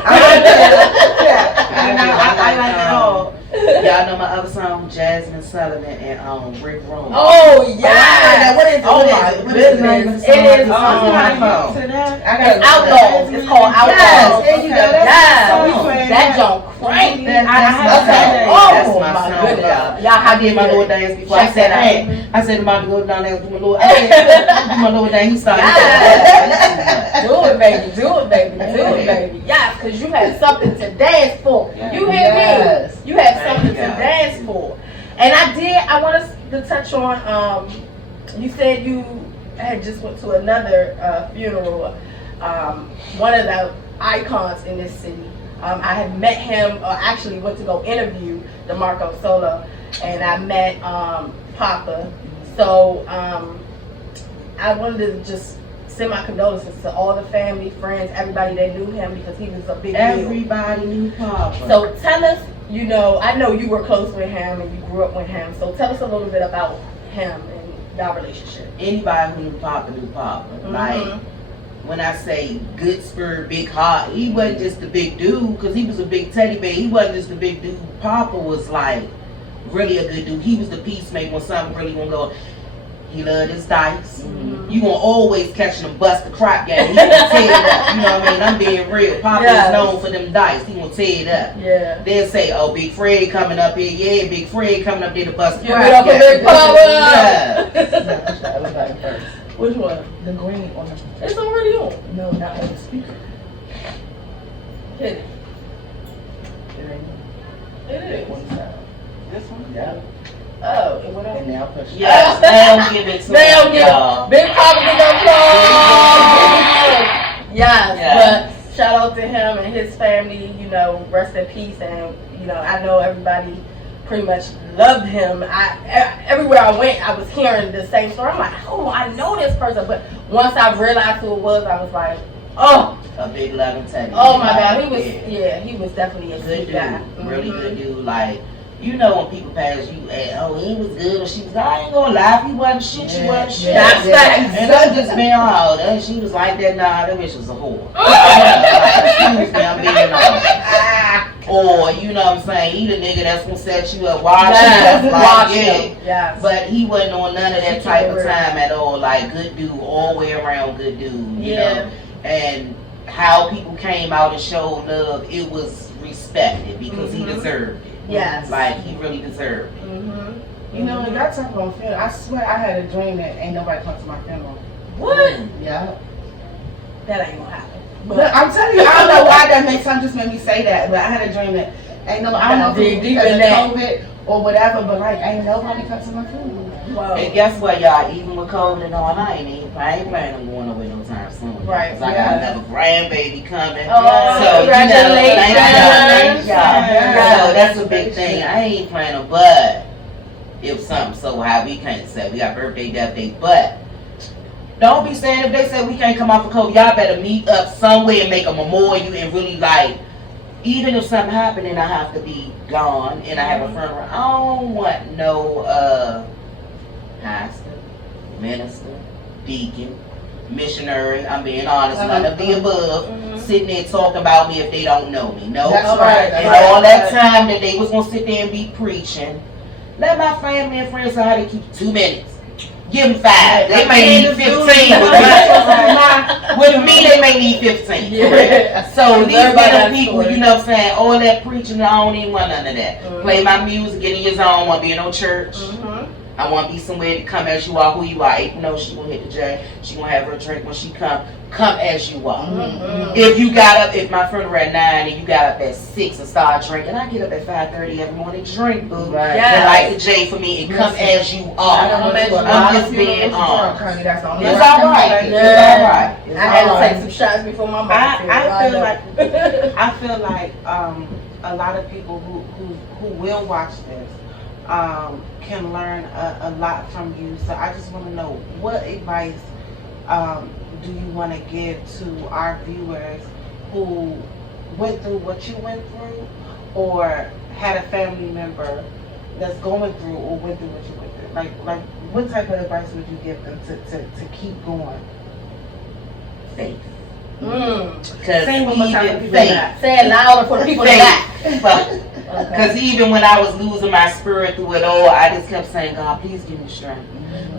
I like it all. Y'all know my other song, Jasmine Sullivan and Rick Room. Oh, yeah. What is it? Oh, What my is it? goodness. It is It is. I got It's Outlaws. It's called Outlaws. Yes, there you go. That's the song. That junk crazy. That's Oh, my my song, goodness. y'all. Y'all I have did to my do little it. dance before. I Check said, that out. hey, I said, I'm about to go down there and do my little, do my little dance. He started. Yes. Do it, baby. Do it, baby. Do it, baby. Yes, because you have something to dance for. You hear Yes. me? You have Thank something to you. dance for. And I want us to touch on, you said you had just went to another funeral, one of the icons in this city. I had met him, or actually went to go interview DeMarco Solo, and I met Papa. So I wanted to just send my condolences to all the family, friends, everybody that knew him, because he was a big deal. Everybody knew Papa. So tell us, I know you were close with him and you grew up with him. So tell us a little bit about him and y'all relationship. Anybody who knew Papa knew Papa. Like, when I say good spirit, big heart, he wasn't just a big dude, because he was a big teddy bear. He wasn't just a big dude. Papa was like really a good dude. He was the peacemaker when something really gonna go. He loved his dice. You gonna always catch him bust the crap game. He gonna tear it up. You know what I mean? I'm being real. Papa is known for them dice. He gonna tear it up. Yeah. They'll say, "Oh, Big Fred coming up here. Yeah, Big Fred coming up there to bust the Give crap it up for game." Big Papa. Yeah. Everybody first. Which one? The green on the It's already on. no, not on the speaker. Hit it. It is. This one? Yeah. Oh, it went And on. now push. Yes, now give it to Now him, give y'all. Big Papa get the applause. Yes, Yes. but shout out to him and his family. Rest in peace. And I know everybody pretty much loved him. Everywhere I went, I was hearing the same story. I'm like, oh, I know this person. But once I realized who it was, I was like, oh, A big loving teddy. oh my God, he was, Yeah. he was definitely a Good sweet dude, guy. really Mhm. good dude. Like, when people pass you, oh, he was good, or she was, I ain't gonna lie, if he wasn't shit, she wasn't shit. That's facts. And I'm just being all, and she was like that, nah, that bitch was a whore. Like, excuse me, I'm being all. Or, you know what I'm saying, he the nigga that's gonna set you up, watch Yes, him, watch like, yeah. him. Yes. But he wasn't on none of that type of Real. time at all. Like, good dude, all the way around good dude, you Yeah. know. And how people came out and showed love, it was respected because he deserved it. Yes. Like, he really deserved it. When y'all talk about funeral, I swear I had a dream that ain't nobody come to my funeral. What? Yeah. That ain't gonna happen. But I'm telling you, I don't know why that makes just made me say that, but I had a dream that I don't know if Dig it was deep because in of that. COVID or whatever, but like ain't nobody come to my funeral. Wow. And guess what, y'all? Even with COVID and all, I ain't planning on going away no time soon. Right, Because I got yeah. another grandbaby coming. Oh, So, congratulations. thank y'all. Yeah. So that's a big thing. I ain't planning, but if something so high, we can't say. We got birthday, death day, but don't be saying if they say we can't come off of COVID, y'all better meet up somewhere and make a memorial and really like, even if something happened and I have to be gone and I have a funeral, I don't want no pastor, minister, deacon, missionary. I'm being honest. None of the above. Mhm. Sitting there talking about me if they don't know me. No. That's All right. right. And all that time that they was gonna sit there and be preaching, let my family and friends know how to keep 2 minutes. Give them 5. They may need 15. With me, they may need 15. Yeah. So these Everybody little has people, stories. you know what I'm saying, all that preaching, I don't even want none of that. Mhm. Play my music, get in your zone, I want to be in no church. Mhm. I want to be somewhere to come as you are, who you are. April knows she gonna hit the J. She gonna have her drink when she come as you are. Mhm. If you got up, if my funeral at 9 and you got up at 6 and start drinking, I get up at 5:30 every morning, drink, boo. Right. Yeah. And like the J for me, and come as you I are. don't know I'm I'm just just being being honest. honest. That's the only It's way I all can right. make it. It's all right. It's I had all to right. take some shots before my mom. I feel like a lot of people who will watch this can learn a lot from you. So I just want to know, what advice do you want to give to our viewers who went through what you went through, or had a family member that's going through or went through what you went through? Like what type of advice would you give them to keep going? Faith. Mm. Cause Same with my even people faith. that- Say it louder for the people that Because even when I was losing my spirit through it all, I just kept saying, God, please give me strength.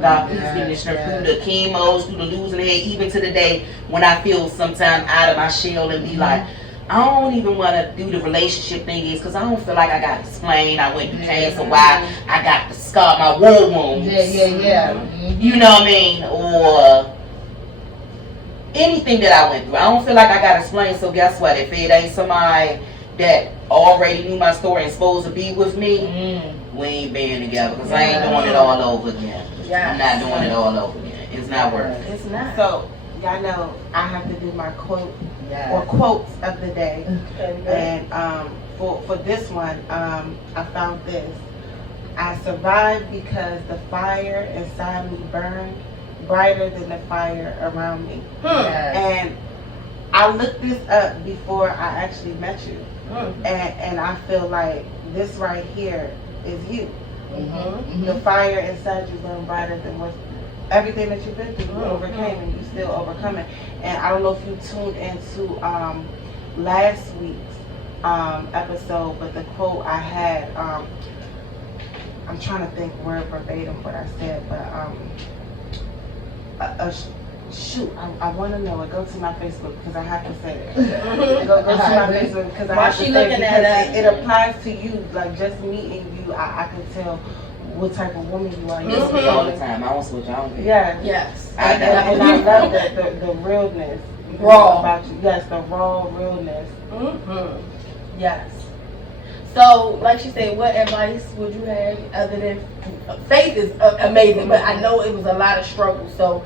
God, please give me strength through the chemos, through the losing it, even to the day when I feel sometime out of my shell and be like, I don't even want to do the relationship thing is because I don't feel like I got to explain. I went through cancer, why I got the scar, my war wounds. Yeah. You know what I mean? Or anything that I went through. I don't feel like I got to explain. So guess what? If it ain't somebody that already knew my story and supposed to be with me, we ain't being together because I ain't doing it all over again. I'm not doing it all over again. It's not worth it. It's not. So y'all know I have to do my quote or Yeah. quotes of the day. Okay. And for this one, I found this. I survived because the fire inside me burned brighter than the fire around me. And I looked this up before I actually met you. And I feel like this right here is you. The fire inside you burned brighter than what everything that you've been through, you overcame, and you still overcoming. And I don't know if you tuned into last week's episode, but the quote I had, I'm trying to think word verbatim what I said, but shoot, I want to know it. Go to my Facebook because I have to say it. Go to my Facebook because I While have to she say it looking because at it applies to you. Like just meeting you, I can tell what type of woman you are. It's me all the time. I don't switch. I don't care. Yeah. Yes. And I love the realness Raw. about you. Yes, the raw realness. Yes. So, like she said, what advice would you have other than faith is amazing, but I know it was a lot of struggle. So,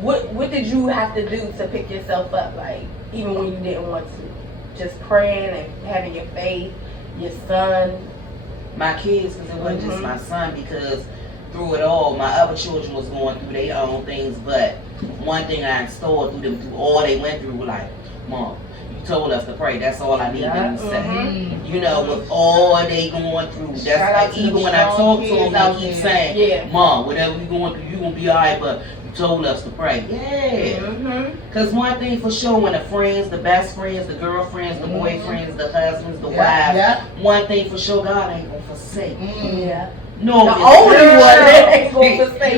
what did you have to do to pick yourself up, like even when you didn't want to? Just praying and having your faith, your son. My kids, because it wasn't just my son, because through it all, my other children was going through their own things, but one thing I installed through them, through all they went through, were like, Mom, you told us to pray. That's all I need them to say. You know, with all they going through, that's Shout out like, to even the when I strong talk to kids them, out they keep there. saying, Yeah. Mom, whatever you going through, you gonna be alright, but you told us to pray. Yeah. Because one thing for sure, when the friends, the best friends, the girlfriends, the boyfriends, the husbands, the wives, one thing for sure, God ain't gonna forsake. Yeah. No, The Miss only Virgil. one that ain't going to say.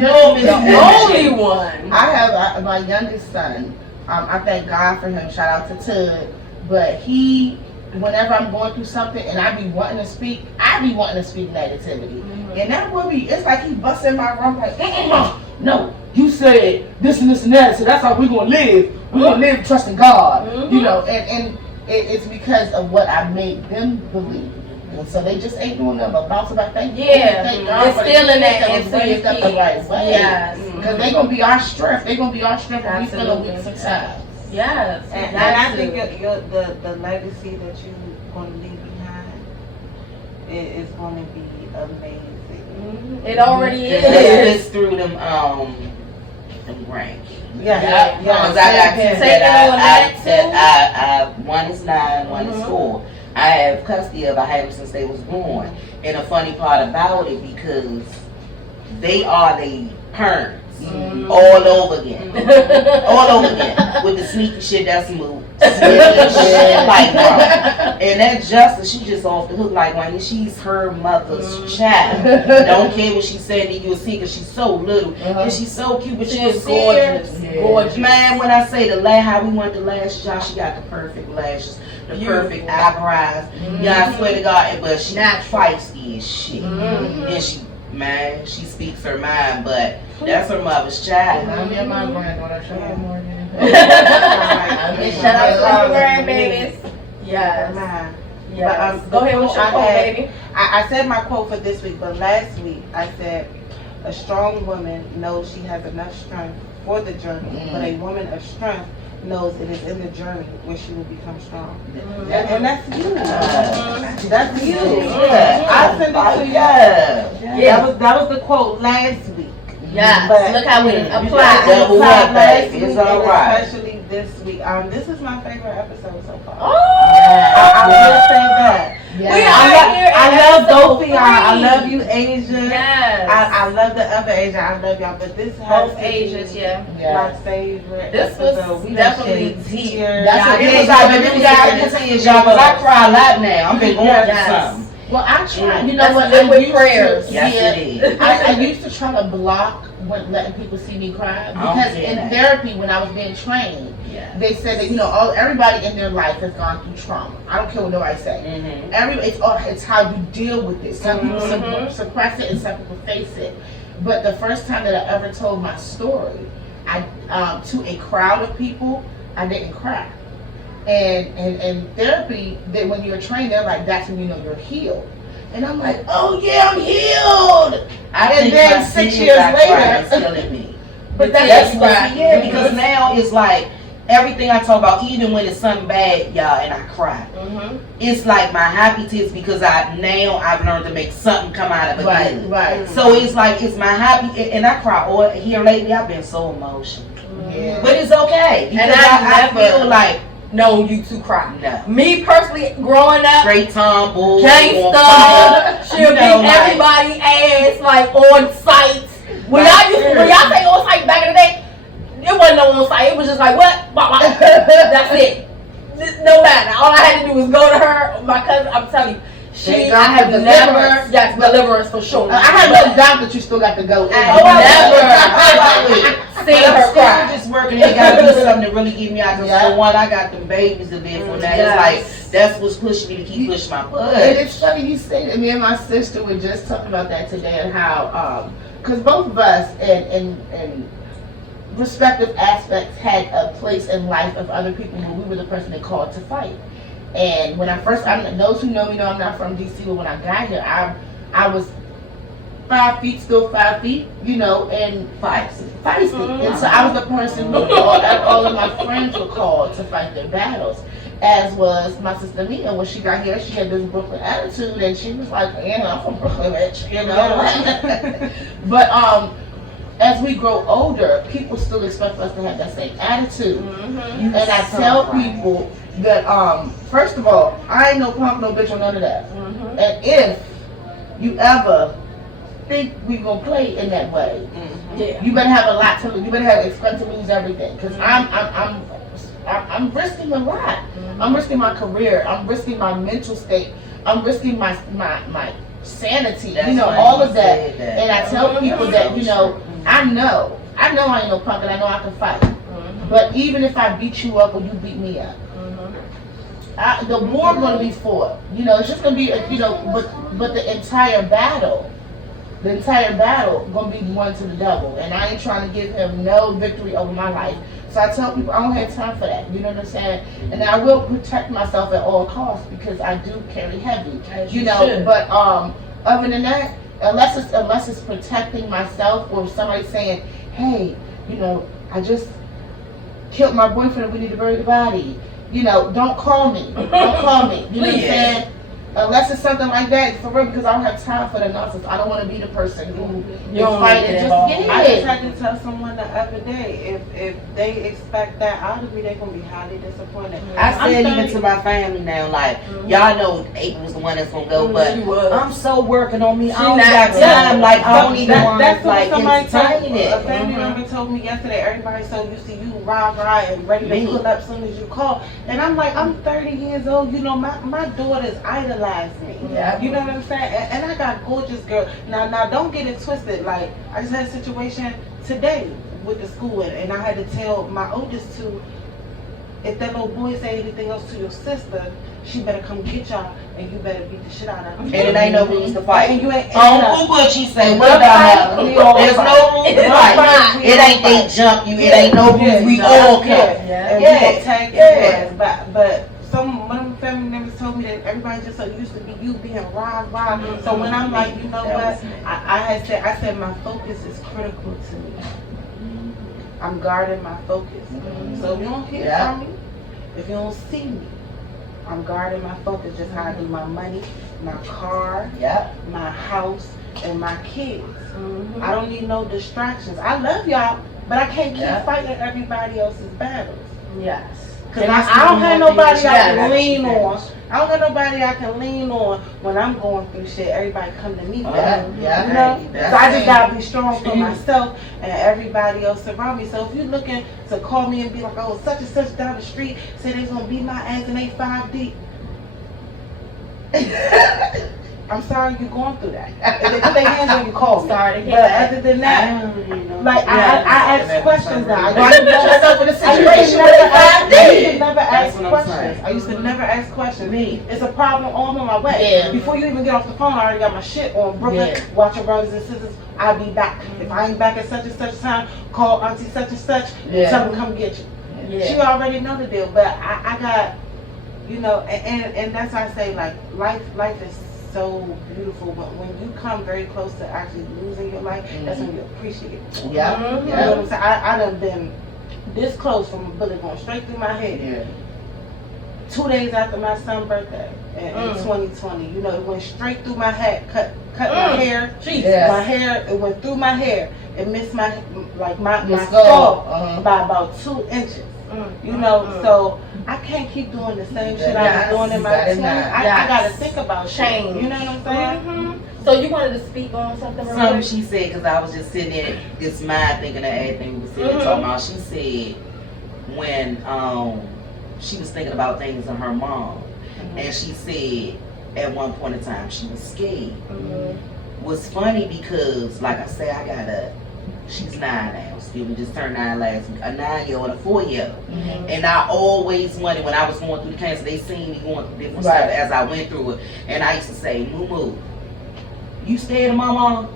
No, Miss The only Virgil. one. I have my youngest son. I thank God for him. Shout out to Tud. But he, whenever I'm going through something and I be wanting to speak, I be wanting to speak negativity. And that would be, it's like he busts in my room like, no, you said this and this and that, so that's how we're going to live. We're going to live trusting God. You know, and it's because of what I made them believe. And so they just ain't doing nothing but bouncing back. Thank God for the Instilling kids that was into raised your up the right way. Yes. Because they're going to be our strength. They're going to be our strength when we feel a Absolutely. weak sometimes. Yes. And I think the legacy that you're going to leave behind is going to be amazing. It already is. It's through them grandkids. Yeah. Because I got two Take it on that that I one is 9, one is 4. I have custody of. I had them since they was born. And the funny part about it, because they are the parents, all over again. All over again. With the sneaky shit that's smooth. Shit like that. And that Justice, she just off the hook like when she's her mother's child. Don't care what she said to you see because she's so little. And she's so cute, but she's gorgeous. Gorgeous. Man, when I say how we want the lashes, y'all, she got the perfect lashes. The perfect eyebrows. Yeah, I swear to God, but she feisty as shit. And she speaks her mind, but that's her mother's child. I'm in my granddaughter. Shout out more Shout out to our grandbabies. Yes. Yes. Go ahead with your quote, baby. I said my quote for this week, but last week I said, a strong woman knows she has enough strength for the journey, but a woman of strength knows it is in the journey where she will become strong. And that's you. That's you. I sent it to you. That was the quote last week. Yeah. But look how we apply. Last week, it's all right. especially this week. This is my favorite episode so far. Oh, I will say that. Yeah. We are here. I love both of y'all. I love you, Asia. Yes. I love the other Asia. I love y'all, but this has Both Asians, my favorite. This was episode. We definitely done shed tears. That's what It was like, baby, we got to see y'all, because I cry a lot now. I've been going through something. Well, I try. You know That's what? liquid prayers. Yes, it is. I used to try to block when letting people see me cry because in therapy, when I was being trained, they said that everybody in their life has gone through trauma. I don't care what nobody say. It's how you deal with it. Some people suppress it and some people face it. But the first time that I ever told my story, to a crowd of people, I didn't cry. And therapy, when you're trained, they're like, that's when you know you're healed. And I'm like, oh yeah, I'm healed. And then 6 years later, it's killing me. But that's right. Yeah, because now it's like everything I talk about, even when it's something bad, y'all, and I cry. It's like my happy tears because I've learned to make something come out of it. Right. So it's like it's my happy, and I cry. Or here lately, I've been so emotional. Yeah. But it's okay because And I feel like. known you to cry. No. Me personally, growing up, Straight tomboy, gangsta, she'll beat everybody ass like on site. When y'all say on site back in the day, it wasn't no on site. It was just like what? That's it. No matter. All I had to do was go to her, my cousin. I'm telling you. I have never, deliverance for sure. I have no doubt that you still got to go in. Never seen her cry. Just working and gotta do something to really get me out. Because for one, I got them babies to live for now. It's like, that's what's pushing me to keep pushing my butt. And it's funny you say that. Me and my sister were just talking about that today and how, because both of us and respective aspects had a place in life of other people where we were the person they called to fight. And when those who know me know I'm not from DC, but when I got here, I was 5 feet, still 5 feet, and feisty. And so I was the person who all of my friends were called to fight their battles. As was my sister Mia. When she got here, she had this Brooklyn attitude, and she was like, I'm from Brooklyn, bitch, But as we grow older, people still expect us to have that same attitude. And I tell people that, first of all, I ain't no punk, no bitch, or none of that. And if you ever think we gonna play in that way, you better have a lot to lose. You better expect to lose everything, because I'm risking a lot. I'm risking my career. I'm risking my mental state. I'm risking my sanity. All of that. And I tell people that I know I ain't no punk, and I know I can fight. But even if I beat you up or you beat me up, the war going to be fought. It's just going to be, but the entire battle going to be won to the devil. And I ain't trying to give him no victory over my life. So I tell people I don't have time for that. You know what I'm saying? And I will protect myself at all costs because I do carry heavy. But other than that, unless it's protecting myself or somebody saying, hey, I just killed my boyfriend and we need to bury the body. Don't call me. Don't call me. You know what I'm saying? unless it's something like that, for real, because I don't have time for the nonsense. I don't want to be the person who You don't fight need and that just involved. I just yeah. had to tell someone the other day, if they expect that out of me, they're gonna be highly disappointed. I I'm said even 30. to my family now, like, y'all know April was the one that's gonna go, but She was. I'm so working on me. I She don't not- got yeah. time. Like, I don't even want That's to, what like, somebody told entertain me. A it. family member told me yesterday. Everybody's so used to you rah and ready to Me. pull up as soon as you call. And I'm like, I'm 30 years old. You know, my daughters idolize me. Yeah. You know what I'm saying? And I got gorgeous girls. Now don't get it twisted. Like, I just had a situation today with the school, and I had to tell my oldest two, if that little boy say anything else to your sister, she better come get y'all, and you better beat the shit out of her. And it ain't no rules to fight. And you ain't. Uncle Butchie say, what about her? There's no rules to fight. It ain't they jump you. It ain't no rules. We all cut. And Yeah. we gonna tag your ass. But one of my family members told me that everybody just so used to be you being rah. So when I'm like, you know what? I said my focus is critical to me. I'm guarding my focus. So if you don't hear from me, if you don't see me, I'm guarding my focus, just how I do my money, my car, my house, and my kids. I don't need no distractions. I love y'all, but I can't keep fighting everybody else's battles. Yes. Cause I don't have nobody I can lean on. I don't got nobody I can lean on when I'm going through shit. Everybody come to me. You know? So I just gotta be strong for myself and everybody else around me. So if you're looking to call me and be like, oh, such and such down the street said they's gonna beat my ass and they 5 deep. I'm sorry you're going through that. If they put their hands on you, call me. Sorry to hear But that. other than that, like I ask questions now. I Why you put yourself in a used situation to where never ask what I'm questions. saying. I used to never ask questions. Me. It's a problem all on my way. Yeah. Before you even get off the phone, I already got my shit on. Brooklyn, Yeah. watch your brothers and sisters. I'll be back. If I ain't back at such and such time, call auntie such and such. Yeah. Tell them come get you. Yeah. She already know the deal. But I got, you know, and that's why I say like life is so beautiful. But when you come very close to actually losing your life, that's when you appreciate it. Mhm. You know what I'm saying? I done been this close from a bullet going straight through my head. 2 days after my son's birthday in 2020, you know, it went straight through my head, cut my hair. My hair, it went through my hair. It missed my skull by about 2 inches. You know, so I can't keep doing the same shit I was doing in my 20s. I gotta think about change. shit. You know what I'm saying? So you wanted to speak on something real Something quick? she said, because I was just sitting there, this mind thinking of everything we was sitting there talking about. She said when she was thinking about things in her mom, and she said at one point in time she was scared. Was funny because, like I said, she's 9 now. Excuse me, just turned 9 last week. A 9-year-old and a 4-year-old. And I always wanted, when I was going through the cancer, they seen me going through different stuff as I went through it. And I used to say, Moo, you scared of my mom?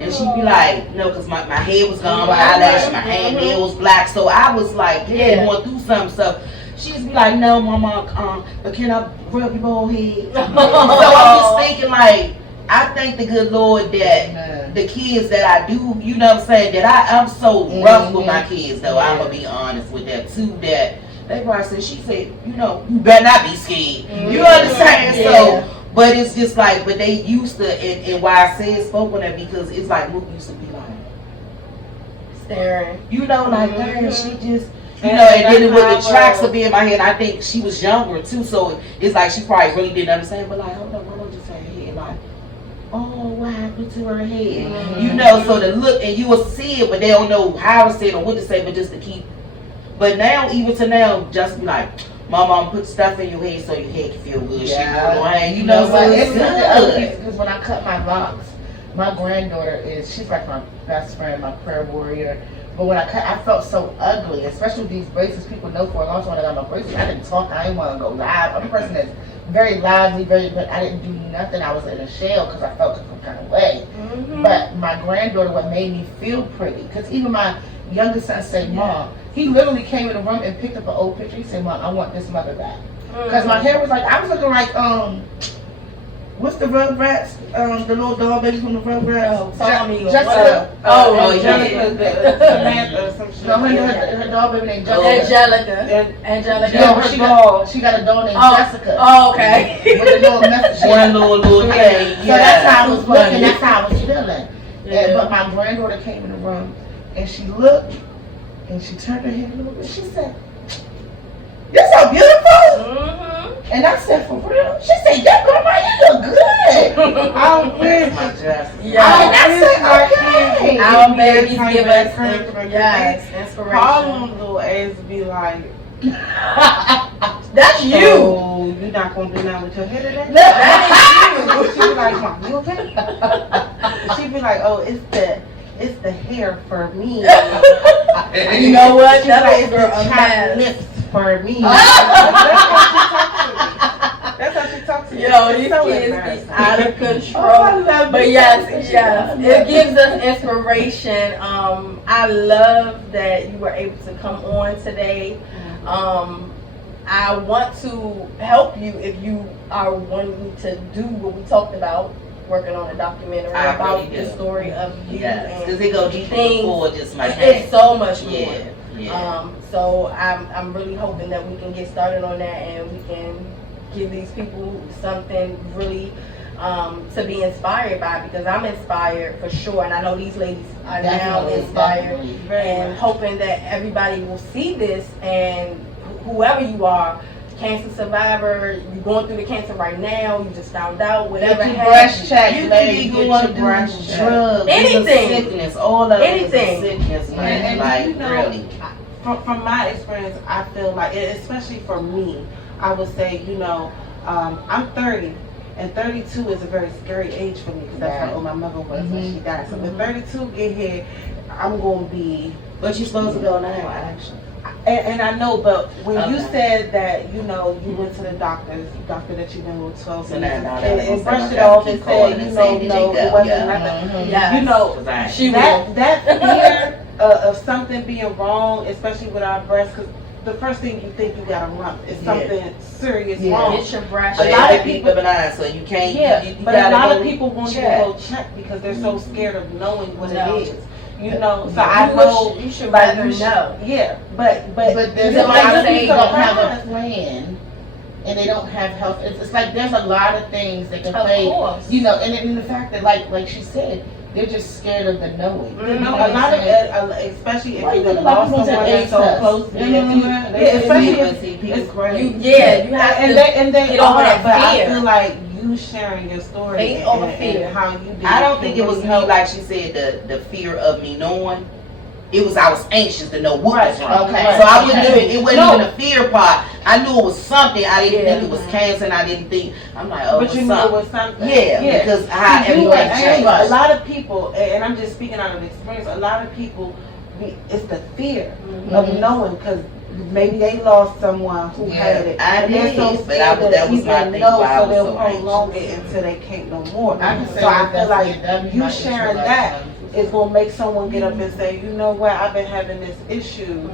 And she'd be like, no, because my hair was gone, my eyelash, my hair was black. So I was like, going through some stuff. She used to be like, no, mama, but can I rub your bald head? So I'm just thinking, like, I thank the good Lord that the kids that I do, you know what I'm saying, that I'm so rough with my kids, though. I'm going to be honest with that, too, that they probably said, she said, you know, you better not be scared. You understand? So, but it's just like, but they used to, and why I said spoke on that, because it's like, Luke used to be like, staring. you know, like, damn, she just, you know, and then with the tracks of being in my head, I think she was younger, too, so it's like she probably really didn't understand, but like, hold on, what just her head, like, oh, what happened to her head? You know, so the look, and you will see it, but they don't know how to say it or what to say, but just to keep. But now, even to now, just be like, my mom put stuff in your head so your head can feel good. You know, so it's good. Because when I cut my locks, my granddaughter she's like my best friend, my prayer warrior. But when I cut, I felt so ugly, especially with these braces. People know for a long time when I got my braces, I didn't talk, I didn't want to go live. I'm a person that's very lively, but I didn't do nothing. I was in a shell because I felt some kind of way. But my granddaughter, what made me feel pretty, because even my youngest son said, Mom, he literally came in the room and picked up an old picture. He said, Mom, I want this mother back. Because my hair was like, I was looking like, what's the Rugrats? The little doll baby from the Rugrats. Tommy. Jessica. Angelica, Samantha, or some shit. No, her doll baby named Angelica. Angelica. No, she got a doll named Jessica. Oh, okay. With a little message. One little thing. So that's how I was looking. That's how I was feeling. Yeah. But my granddaughter came in the room and she looked and she turned her head a little bit. She said, "You're so beautiful." Mm-hmm. And I said, "For real?" She said, "Yeah, grandma, you look good." I wish. My Jessica. Yeah. I said, "Okay." Our babies give us inspiration. Harlem little ass be like, That's you. "Oh, you not gonna do nothing with your hair today?" That is She be like, "Mom, you okay?" She be like, "Oh, it's the hair for me." you. You know what? She That like, is "It's girl the a chopped mess. lips for me." That's how she talks to me. Yo, It's these so kids embarrassing. be out of control. I love But it. yes, it gives us inspiration. I love that you were able to come on today. I want to help you if you are wanting to do what we talked about, working on a documentary I about really do. the story of you Yes, because and it go deeper things. before just my it's name. so much more. Yeah, yeah. So I'm really hoping that we can get started on that and we can give these people something really to be inspired by, because I'm inspired for sure, and I know these ladies are now inspired, and hoping that everybody will see this, and whoever you are, cancer survivor, you're going through the cancer right now, you just found out, whatever Get your happened. breast checked, You lady. can Get go your do breast checked. drugs, Anything. it's a sickness, all of it is Anything. a sickness, man. And Like, you know, really. From my experience, I feel like, especially for me, I would say, I'm 30, and 32 is a very scary age for me, because that's how old my mother was when she died. So when 32 get here, I'm going to be... But you're supposed to go now, actually. And I know, but when you Okay. said that, you went to the doctor that you've been with 12 So years, now and that brushed it I'm off keep and calling said, and saying, "Did you no, go?" it wasn't Yeah. nothing. Yes. Cause That fear of something being wrong, especially with our breasts, because the first thing you think you got a lump is something serious wrong. Get your breast But A a lot lot of of people- people benign, so you can't. Yeah, you but a gotta lot go of people won't even check. go check because they're so scared of knowing what No. it is. So I know, you should like, rather know. yeah, but there's you a might lot of be people don't have a surprised. plan, and they don't have health. It's like there's a lot of things that can Of play. course. And the fact that like she said, they're just scared of the knowing. Mhm. A lot of especially if Why you you lost lost someone someone that's that's so close. Especially if see people it's crazy. You have and to they get over are, that but I fear. feel like you sharing your story Faith over and fear. how you did. I don't think it was can me, really like she said, the fear of me knowing. It was I was anxious to know what was wrong. Okay. So I wouldn't do it. It wasn't No. even a fear part. I knew it was something. I didn't Yeah. think it was cancer, and I didn't think. I'm like, oh, But it's you knew it something. was something. Yeah, because how See, you everybody and changed. a lot of people, and I'm just speaking out of experience. A lot of people, it's the fear of knowing, because maybe they lost someone who had it. I and they're did, so but scared that was to my even thing know, why I so was they'll so prolong anxious. it until they can't no more. I can say So I that feel like that'd be you my sharing issue that lifetime. is gonna make someone get up and say, you know what, I've been having this issue,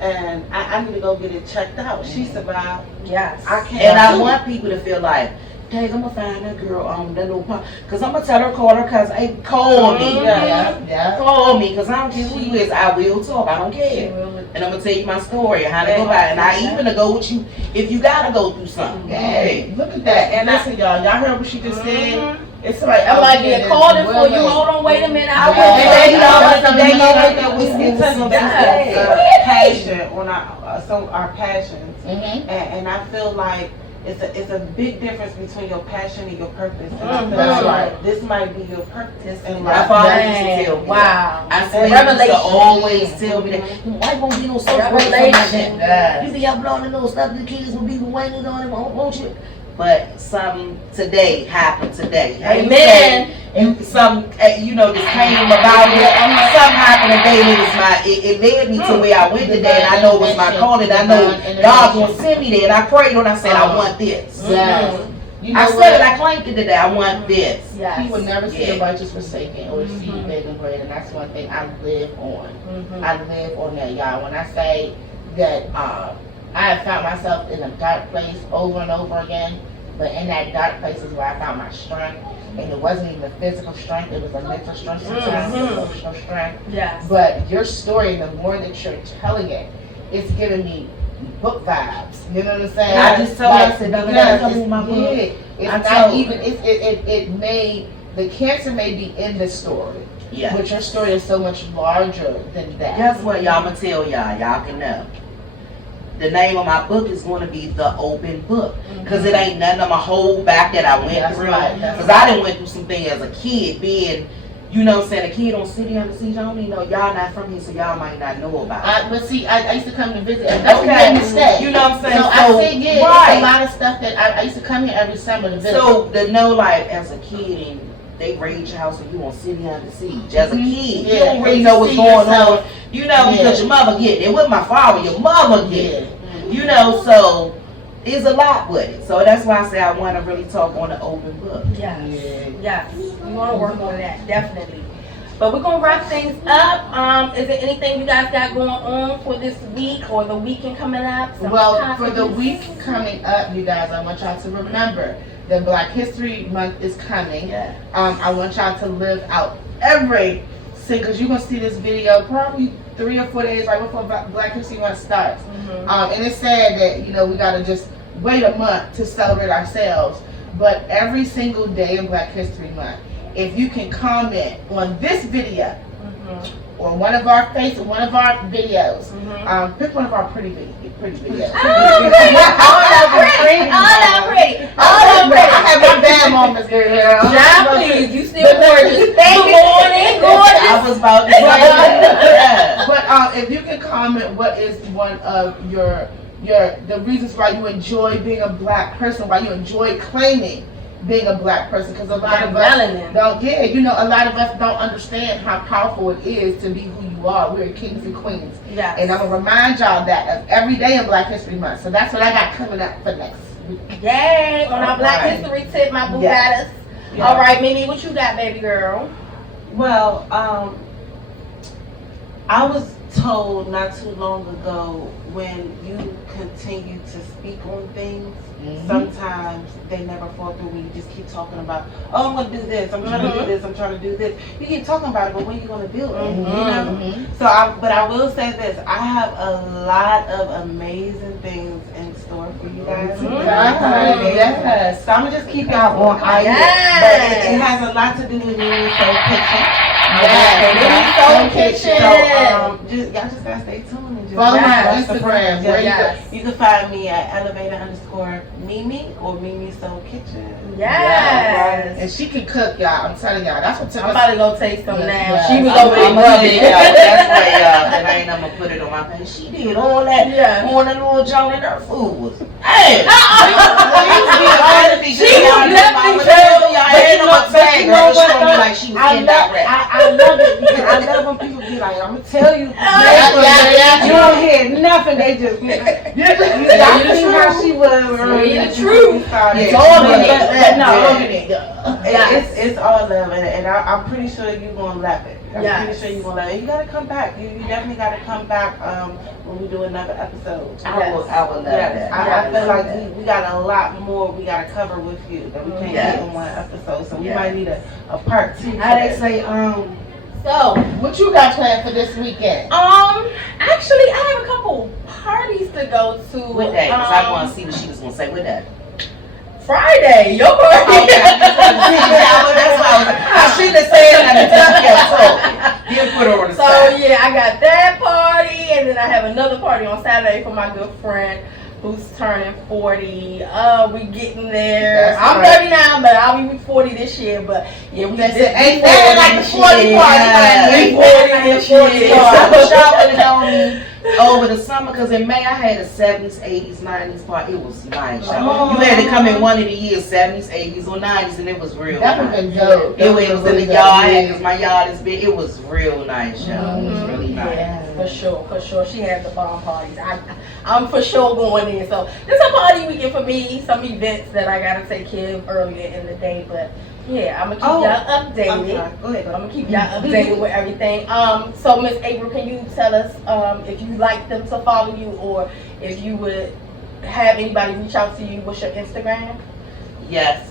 and I need to go get it checked out. She survived. Yes. I can't. And I want people to feel like, dang, I'm gonna find that girl on that little pop, cause I'm gonna tell her, call her, cause hey, call me, Yeah. call me, cause I don't care who you is, I will talk, I don't care, and I'm gonna tell you my story and how to go by, and I even to go with you if you gotta go through something. Hey, look at that. And listen, y'all heard what she just said? It's like, I'm like, yeah, call it for you. Hold on, wait a minute. I will. They know that we touch on Yes. passion on our passions, Mm-hmm. and I feel like it's a big difference between your passion and your purpose. And I That's feel right. like this might be your purpose in My life. father used to tell me. Wow. I said, he used to always tell me that. Why won't you know something like Revelation. that? You be up blowing the little stuff the kids will be waiting on it, won't you? But something today happened today. Amen. And some, just came about me. Something happened today, and it led me to where I went today, and I know it was my calling. I know God gonna send me there, and I prayed and I said, I want this. Yes. You know I what? said it, I claimed it today. I want this. Yes. He would never see Yeah. the righteous forsaken or see you begging bread, and that's one thing I live on. I live on that, y'all. When I say that I have found myself in a dark place over and over again, But in that dark place is where I found my strength. And it wasn't even a physical strength, it was a mental strength sometimes, emotional strength. Yes. But your story, the more that you're telling it, it's giving me book vibes. You know what I'm saying? I just told her, I said, no, because in my book. it's I not told even, it may, the cancer may be in the story. Yeah. But your story is so much larger than that. Guess what, y'all? I'm gonna tell y'all. Y'all can know. The name of my book is going to be The Open Book. Because it ain't nothing I'm going to hold back that I went through. Because I done went through some things as a kid, being, you know what I'm saying, a kid on City on the Siege. I don't even know. Y'all not from here, so y'all might not know about it. But see, I used to come to visit, and that's what made me stay. You know what I'm saying? So I say, yeah, it's a lot of stuff that I used to come here every summer to visit. So to know, like, as a kid, and they raid your house and you on City Under Siege. As a kid, you don't really know what's going on. You know, because your mother get it. With my father, your mother get it. You know, so it's a lot with it. So that's why I say I want to really talk on the open book. Yes. We want to work on that, definitely. But we're going to wrap things up. Is there anything you guys got going on for this week or the weekend coming up? Well, for the week coming up, you guys, I want y'all to remember that Black History Month is coming. Yeah. I want y'all to live out every because you're going to see this video probably 3 or 4 days right before Black History Month starts. And it's sad that, you know, we got to just wait a month to celebrate ourselves. But every single day in Black History Month, if you can comment on this video or one of our videos, pick one of our pretty videos. All pretty. I have my bad moments here. John, please, you still gorgeous. Thank you. Gorgeous. I was about to say. But if you can comment, what is one of the reasons why you enjoy being a Black person, why you enjoy claiming being a Black person, because a lot of us a lot of us don't understand how powerful it is to be who you are. We're kings and queens. Yeah. And I'm gonna remind y'all that of every day in Black History Month. So that's what I got coming up for next week. Yay! On our Black History tip, my boo got us. All right, Mimi, what you got, baby girl? Well, I was told not too long ago, when you continue to speak on things, sometimes they never fall through. When you just keep talking about, oh, I'm going to do this, I'm trying to do this, I'm trying to do this. You keep talking about it, but when are you going to do it? You know? So, but I will say this, I have a lot of amazing things in store for you guys. Yes. So I'm going to just keep y'all on idea. But it has a lot to do with Mimi's Soul Kitchen. Mimi's Soul Kitchen. So, y'all just gotta stay tuned and just follow my watch the Instagram. program. You can find me at _Mimi or Mimi Soul Kitchen. Yes. And she can cook, y'all. I'm telling y'all. That's what took I'm us. about to go taste some now. Yeah. She was over there rubbing. That's why and I ain't I'm gonna put it on my page. She did all that on the little Joan and her food was. Hey, she was definitely telling y'all. I ain't no tag her. She told me like she was indirect. I love it because I love when people be like, I'm gonna tell you. Yeah. You don't hear nothing. They just you see how she was. The truth. It's all love, and I'm pretty sure you're gonna love it. I'm pretty sure you're gonna love it. You gotta come back. You definitely gotta come back when we do another episode. I would love that. I feel like we got a lot more we gotta cover with you that we can't get in one episode. So we might need a part 2. How they say So, what you got planned for this weekend? actually, I have a couple parties to go to. With that, because I want to see what she was gonna say with that. Friday, your party. That's why I shouldn't have said that until she kept talking. Then put her on the side. So yeah, I got that party, and then I have another party on Saturday for my good friend who's turning 40. We getting there. I'm 39, but I'll be 40 this year. But yeah, we just ain't that like the 40 party? We 40 this year. I wish y'all would have known me over the summer, because in May I had a 70s, 80s, 90s party. It was nice. You had to come in one of the years, 70s, 80s, or 90s, and it was real That nice. would have been dope. It was in the yard, because my yard is big. It was real nice, y'all. It was really nice. Yeah, for sure. She has the bomb parties. I'm for sure going in. So this is a party weekend for me. Some events that I gotta take care of earlier in the day, but yeah, I'm gonna keep y'all updated. I'm gonna keep y'all updated with everything. So Miss April, can you tell us if you like them to follow you, or if you would have anybody reach out to you? What's your Instagram? Yes.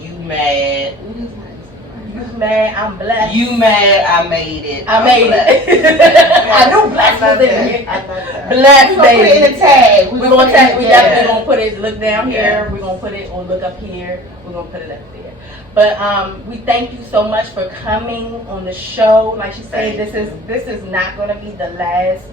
You mad? What is my You mad? I'm blessed. You mad? I made it. I made it. I knew blessed was in here. Blessed, We're gonna put it in baby. a tag. We're gonna tag. We Yeah. definitely gonna put it. Look down here. Yeah. We're gonna put it or look up here. We're gonna put it up there. But we thank you so much for coming on the show. Like she said, this is not gonna be the last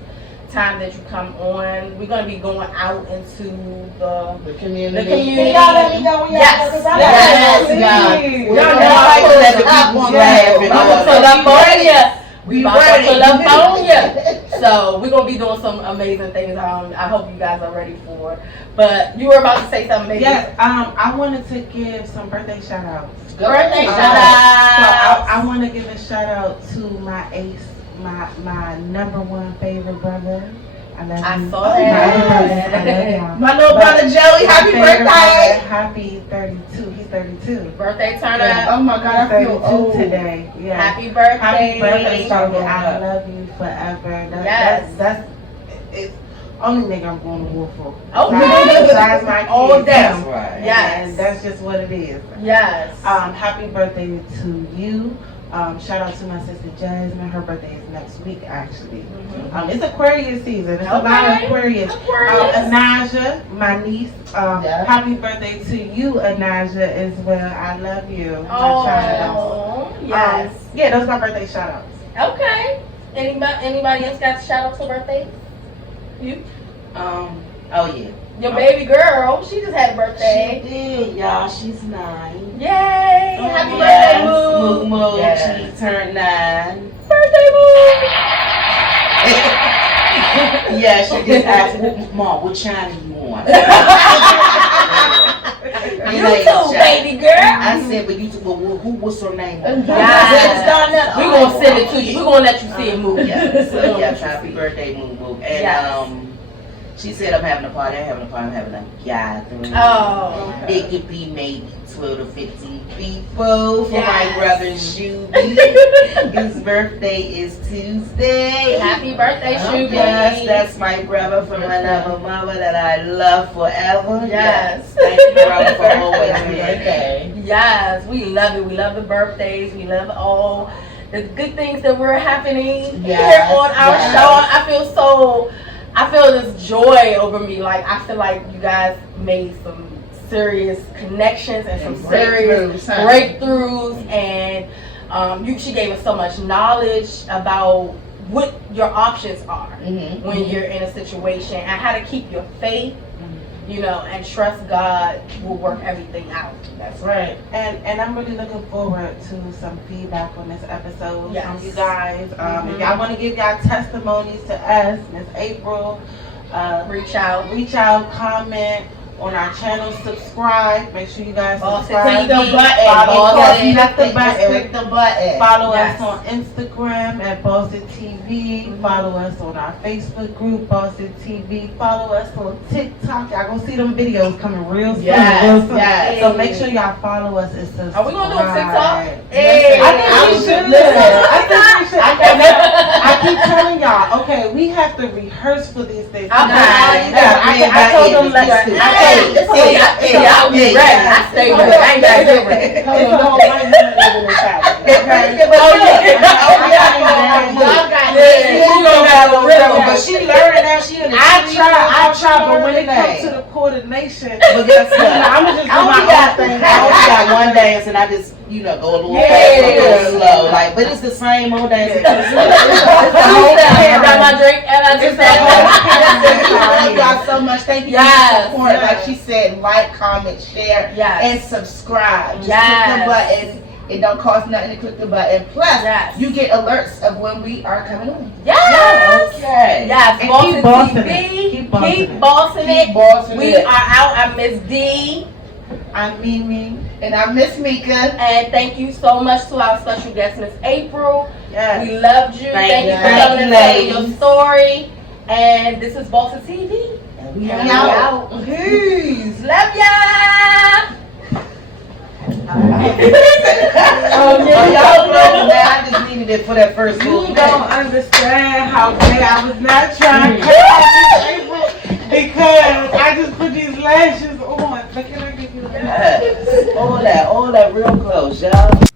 time that you come on. We're gonna be going out into the community. The community. Y'all let me know. Yes. Yes. Y'all Y'all know I I put let the it up people on laugh that. and I'm all. gonna pull up on ya. We Be about to ready. pull up on ya. So we're gonna be doing some amazing things. I hope you guys are ready for. But you were about to say something, baby. Yes, I wanted to give some birthday shout outs. Birthday Shout shout So out. I want to give a shout out to my ace, my number one favorite brother. I love I you. saw My that. other brothers, I love y'all. My little But brother Joey, my happy favorite birthday. brother, happy 32. He's 32. Birthday turn Yeah. up. Oh my God, I He's feel 32 old. today. Yeah. Happy birthday. Happy birthday, Start Joey. going I up. love you forever. Yes. That's it's only nigga I'm going to war for. Okay. Besides my kids. All day. That's right. Yes. And that's just what it is. Yes. Happy birthday to you. Shout out to my sister Jasmine. Her birthday is next week, actually. Mhm. It's Aquarius season. It's a lot of Okay. Aquarius. Aquarius. Anaja, my niece. Yeah. Happy birthday to you, Anaja, as well. I love you. My child. Oh, yes. Yeah, those are my birthday shout outs. Okay. Anybody else got shout out to birthday? You? Oh yeah. Your baby girl, she just had a She birthday. did, y'all. She's 9. Yay! Happy Yes, birthday, Moo Moo! Moo. Yes. She turned 9. Birthday, Moo! Yeah, she just asked, Mom, what channel you on? You too, baby girl. I said, but you too, well, what's her name? Yes. We're gonna send it to you. We're gonna let you see it, Moo. Yeah, so yeah, happy birthday, Moo Moo. And Yes. she said, I'm having a party, I'm having a gathering. Oh. It could be maybe 12 to 15 people for Yes. my brother Shuby. His birthday is Tuesday. Happy birthday, Shuby. Yes, that's my brother from another mother that I love forever. Yes. Thank you, brother, for always being birthday. Yes, we love it. We love the birthdays. We love all the good things that were happening Yes, here on our yes. show. I feel this joy over me. Like, I feel like you guys made some serious connections and some serious breakthroughs, and she gave us so much knowledge about what your options are when you're in a situation and how to keep your faith, and trust God will work everything out. That's right. And I'm really looking forward to some feedback on this episode Yes. from you guys. If y'all want to give y'all testimonies to us, Miss April, Reach out. comment on our channel, subscribe. Make sure you guys Boss It subscribe. TV. Click the button. Follow Boss us. It. Click the Just button. click the button. Follow Yes. us on Instagram at Boss It TV. Follow us on our Facebook group, Boss It TV. Follow us on TikTok. Y'all gonna see them videos coming real soon. Yes, real soon. yes. So make sure y'all follow us and subscribe. Are we gonna do a TikTok? Listen, Hey. I think we should. I think we should. I keep telling y'all, okay, we have to rehearse for these things. Okay. I told them like, I'll be ready. I stay ready. I ain't gotta get ready. Hold on, don't mind me in the shower. But she learning now. She in the I try, but when it comes to the coordination, But guess what? I'm just do I only my own got thing. I only got one dance, and I just go a little Yeah. fast, a little slow. Like, but it's the same old dance. I got my drink and I just said, We love y'all so much. Thank you for Yes. your support. Like she said, like, comment, share, Yes. and subscribe. Just Yes. click the button. It don't cost nothing to click the button. Plus, Yes. you get alerts of when we are coming on. yes. Okay. Yes, And Bossing keep bossing TV. it. Keep bossing Keep it. bossing it. Keep bossing We it. are out. I'm Miss D. I'm Mimi. And I miss Mika. And thank you so much to our special guest, Miss April. Yes. We loved you. Thank you for you. coming and telling your ladies. story. And this is Bossing TV. And we And we out. out. Peace. Love ya. Y'all know that I just needed it for that first You little don't understand how bad I was not trying to catch April because I just put these lashes All that real close, y'all.